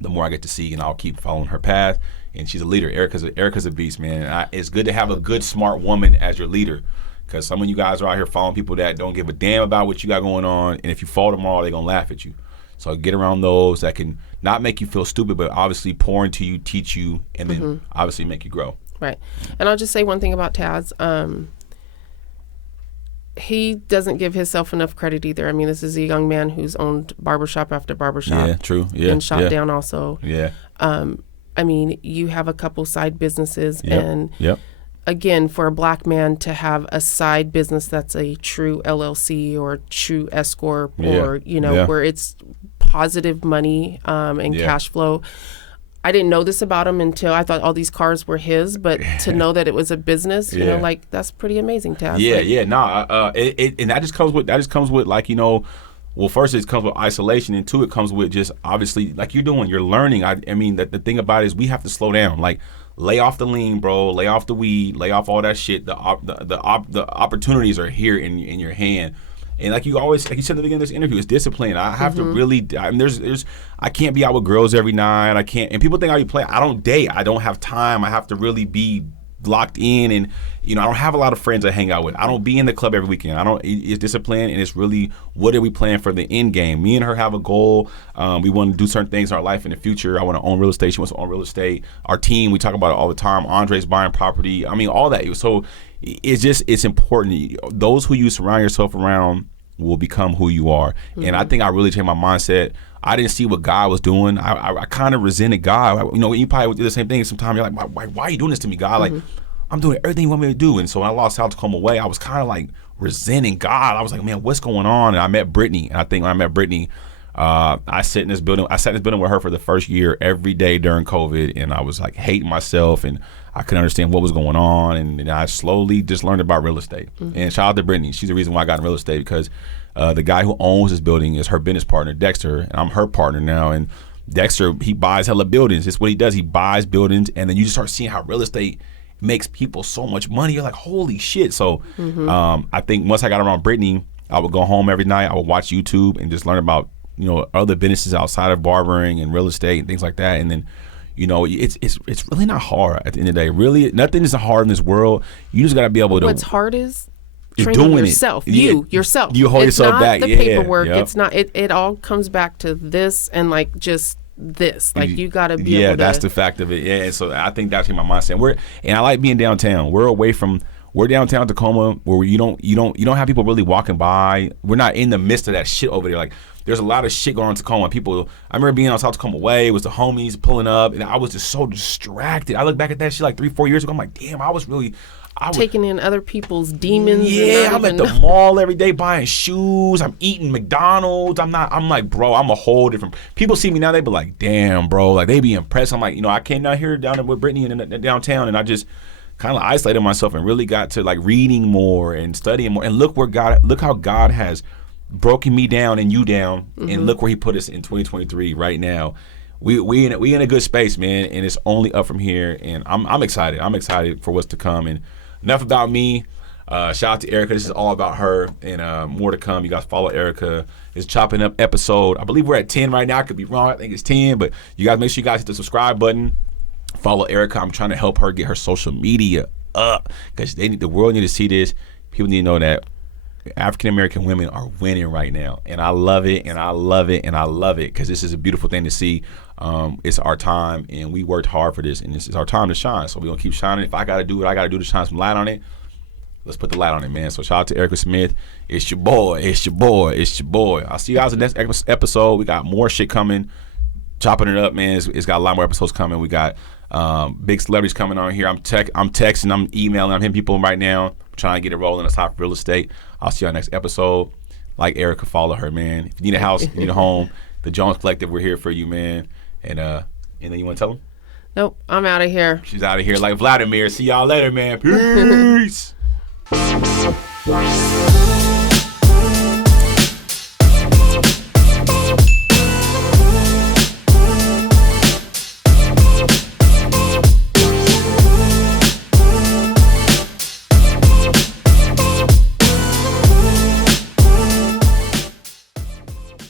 the more I get to see, and I'll keep following her path. And she's a leader. Erika's a beast, man. It's good to have a good, smart woman as your leader, because some of you guys are out here following people that don't give a damn about what you got going on, and if you fall tomorrow, they're going to laugh at you. So get around those that can not make you feel stupid, but obviously pour into you, teach you, and then obviously make you grow. Right. And I'll just say one thing about Taz. He doesn't give himself enough credit either. I mean, this is a young man who's owned barbershop after barbershop. Yeah, true. Yeah, and shot down also. Yeah. I mean, you have a couple side businesses, and again, for a black man to have a side business that's a true LLC or true S corp, or where it's positive money and cash flow. I didn't know this about him until I thought all these cars were his, but to know that it was a business, that's pretty amazing, Taz. And that just comes with like, well, first it comes with isolation, and two, it comes with just obviously like you're learning. I mean, the thing about it is we have to slow down. Like, lay off the lean, bro. Lay off the weed. Lay off all that shit. The opportunities are here in your hand. And like you said at the beginning of this interview, it's discipline. I have to really. I mean, I can't be out with girls every night. I can't. And people think I be playing. I don't date. I don't have time. I have to really be locked in, and I don't have a lot of friends I hang out with. I don't be in the club every weekend. It's discipline, and it's really what are we playing for the end game. Me and her have a goal. We want to do certain things in our life in the future. I want to own real estate. She wants to own real estate. Our team, we talk about it all the time. Andre's buying property. I mean, all that. So it's important. Those who you surround yourself around will become who you are. And I think I really changed my mindset. I didn't see what God was doing. I kind of resented God. You probably would do the same thing. Sometimes you're like, why are you doing this to me, God? Like, I'm doing everything you want me to do. And so when I lost South Tacoma Way, I was kind of like resenting God. I was like, man, what's going on? And I met Brittany. And I think when I met Brittany, I sat in this building with her for the first year every day during COVID, and I was like hating myself, and I couldn't understand what was going on, and I slowly just learned about real estate. And shout out to Brittany. She's the reason why I got in real estate, because the guy who owns this building is her business partner, Dexter, and I'm her partner now. And Dexter, he buys hella buildings. It's what he does. He buys buildings, and then you just start seeing how real estate makes people so much money. You're like, holy shit. So I think once I got around Brittany, I would go home every night. I would watch YouTube and just learn about other businesses outside of barbering and real estate and things like that. And then it's really not hard at the end of the day. Really, nothing is hard in this world. You just got to be able to. What's hard is training yourself. Yourself. You hold yourself back. It's not the paperwork. It's not. It all comes back to this and like just this. Like you got to be able to. Yeah, that's the fact of it. Yeah, and so I think that's my mindset. And I like being downtown. We're downtown Tacoma, where you don't have people really walking by. We're not in the midst of that shit over there. Like, there's a lot of shit going on in Tacoma. I remember being on South Tacoma Way. It was the homies pulling up, and I was just so distracted. I look back at that shit like 3-4 years ago. I'm like, damn, I was taking in other people's demons. Yeah, I'm at the mall every day buying shoes. I'm eating McDonald's. I'm like, bro, I'm a whole different. People see me now, they be like, damn, bro. Like, they be impressed. I'm like, I came down here down with Brittany in downtown, and I just kind of isolated myself and really got to like reading more and studying more. And look how God has broken me down and you down, and look where he put us in 2023 right now. We in a good space, man, and it's only up from here. And I'm excited. I'm excited for what's to come. And enough about me. Shout out to Erika. This is all about her, and more to come. You guys follow Erika. It's Chopping Up episode. I believe we're at 10 right now. I could be wrong. I think it's 10, but you guys make sure you guys hit the subscribe button. Follow Erika. I'm trying to help her get her social media up because the world need to see this. People need to know that African American women are winning right now, and I love it, and I love it, and I love it because this is a beautiful thing to see. It's our time, and we worked hard for this, and this is our time to shine. So we're gonna keep shining. If I gotta do what I gotta do to shine some light on it, let's put the light on it, man. So shout out to Erika Smith. It's your boy. It's your boy. It's your boy. I'll see you guys in the next episode. We got more shit coming. Chopping it up, man. It's got a lot more episodes coming. We got big celebrities coming on here. I'm texting, I'm emailing, I'm hitting people right now. I'm trying to get it rolling. It's hot real estate. I'll see you on the next episode. Like Erika, follow her, man. If you need a house, you need a home, the Jones Collective, we're here for you, man. And then you want to tell them? Nope, I'm out of here. She's out of here like Vladimir. See y'all later, man. Peace.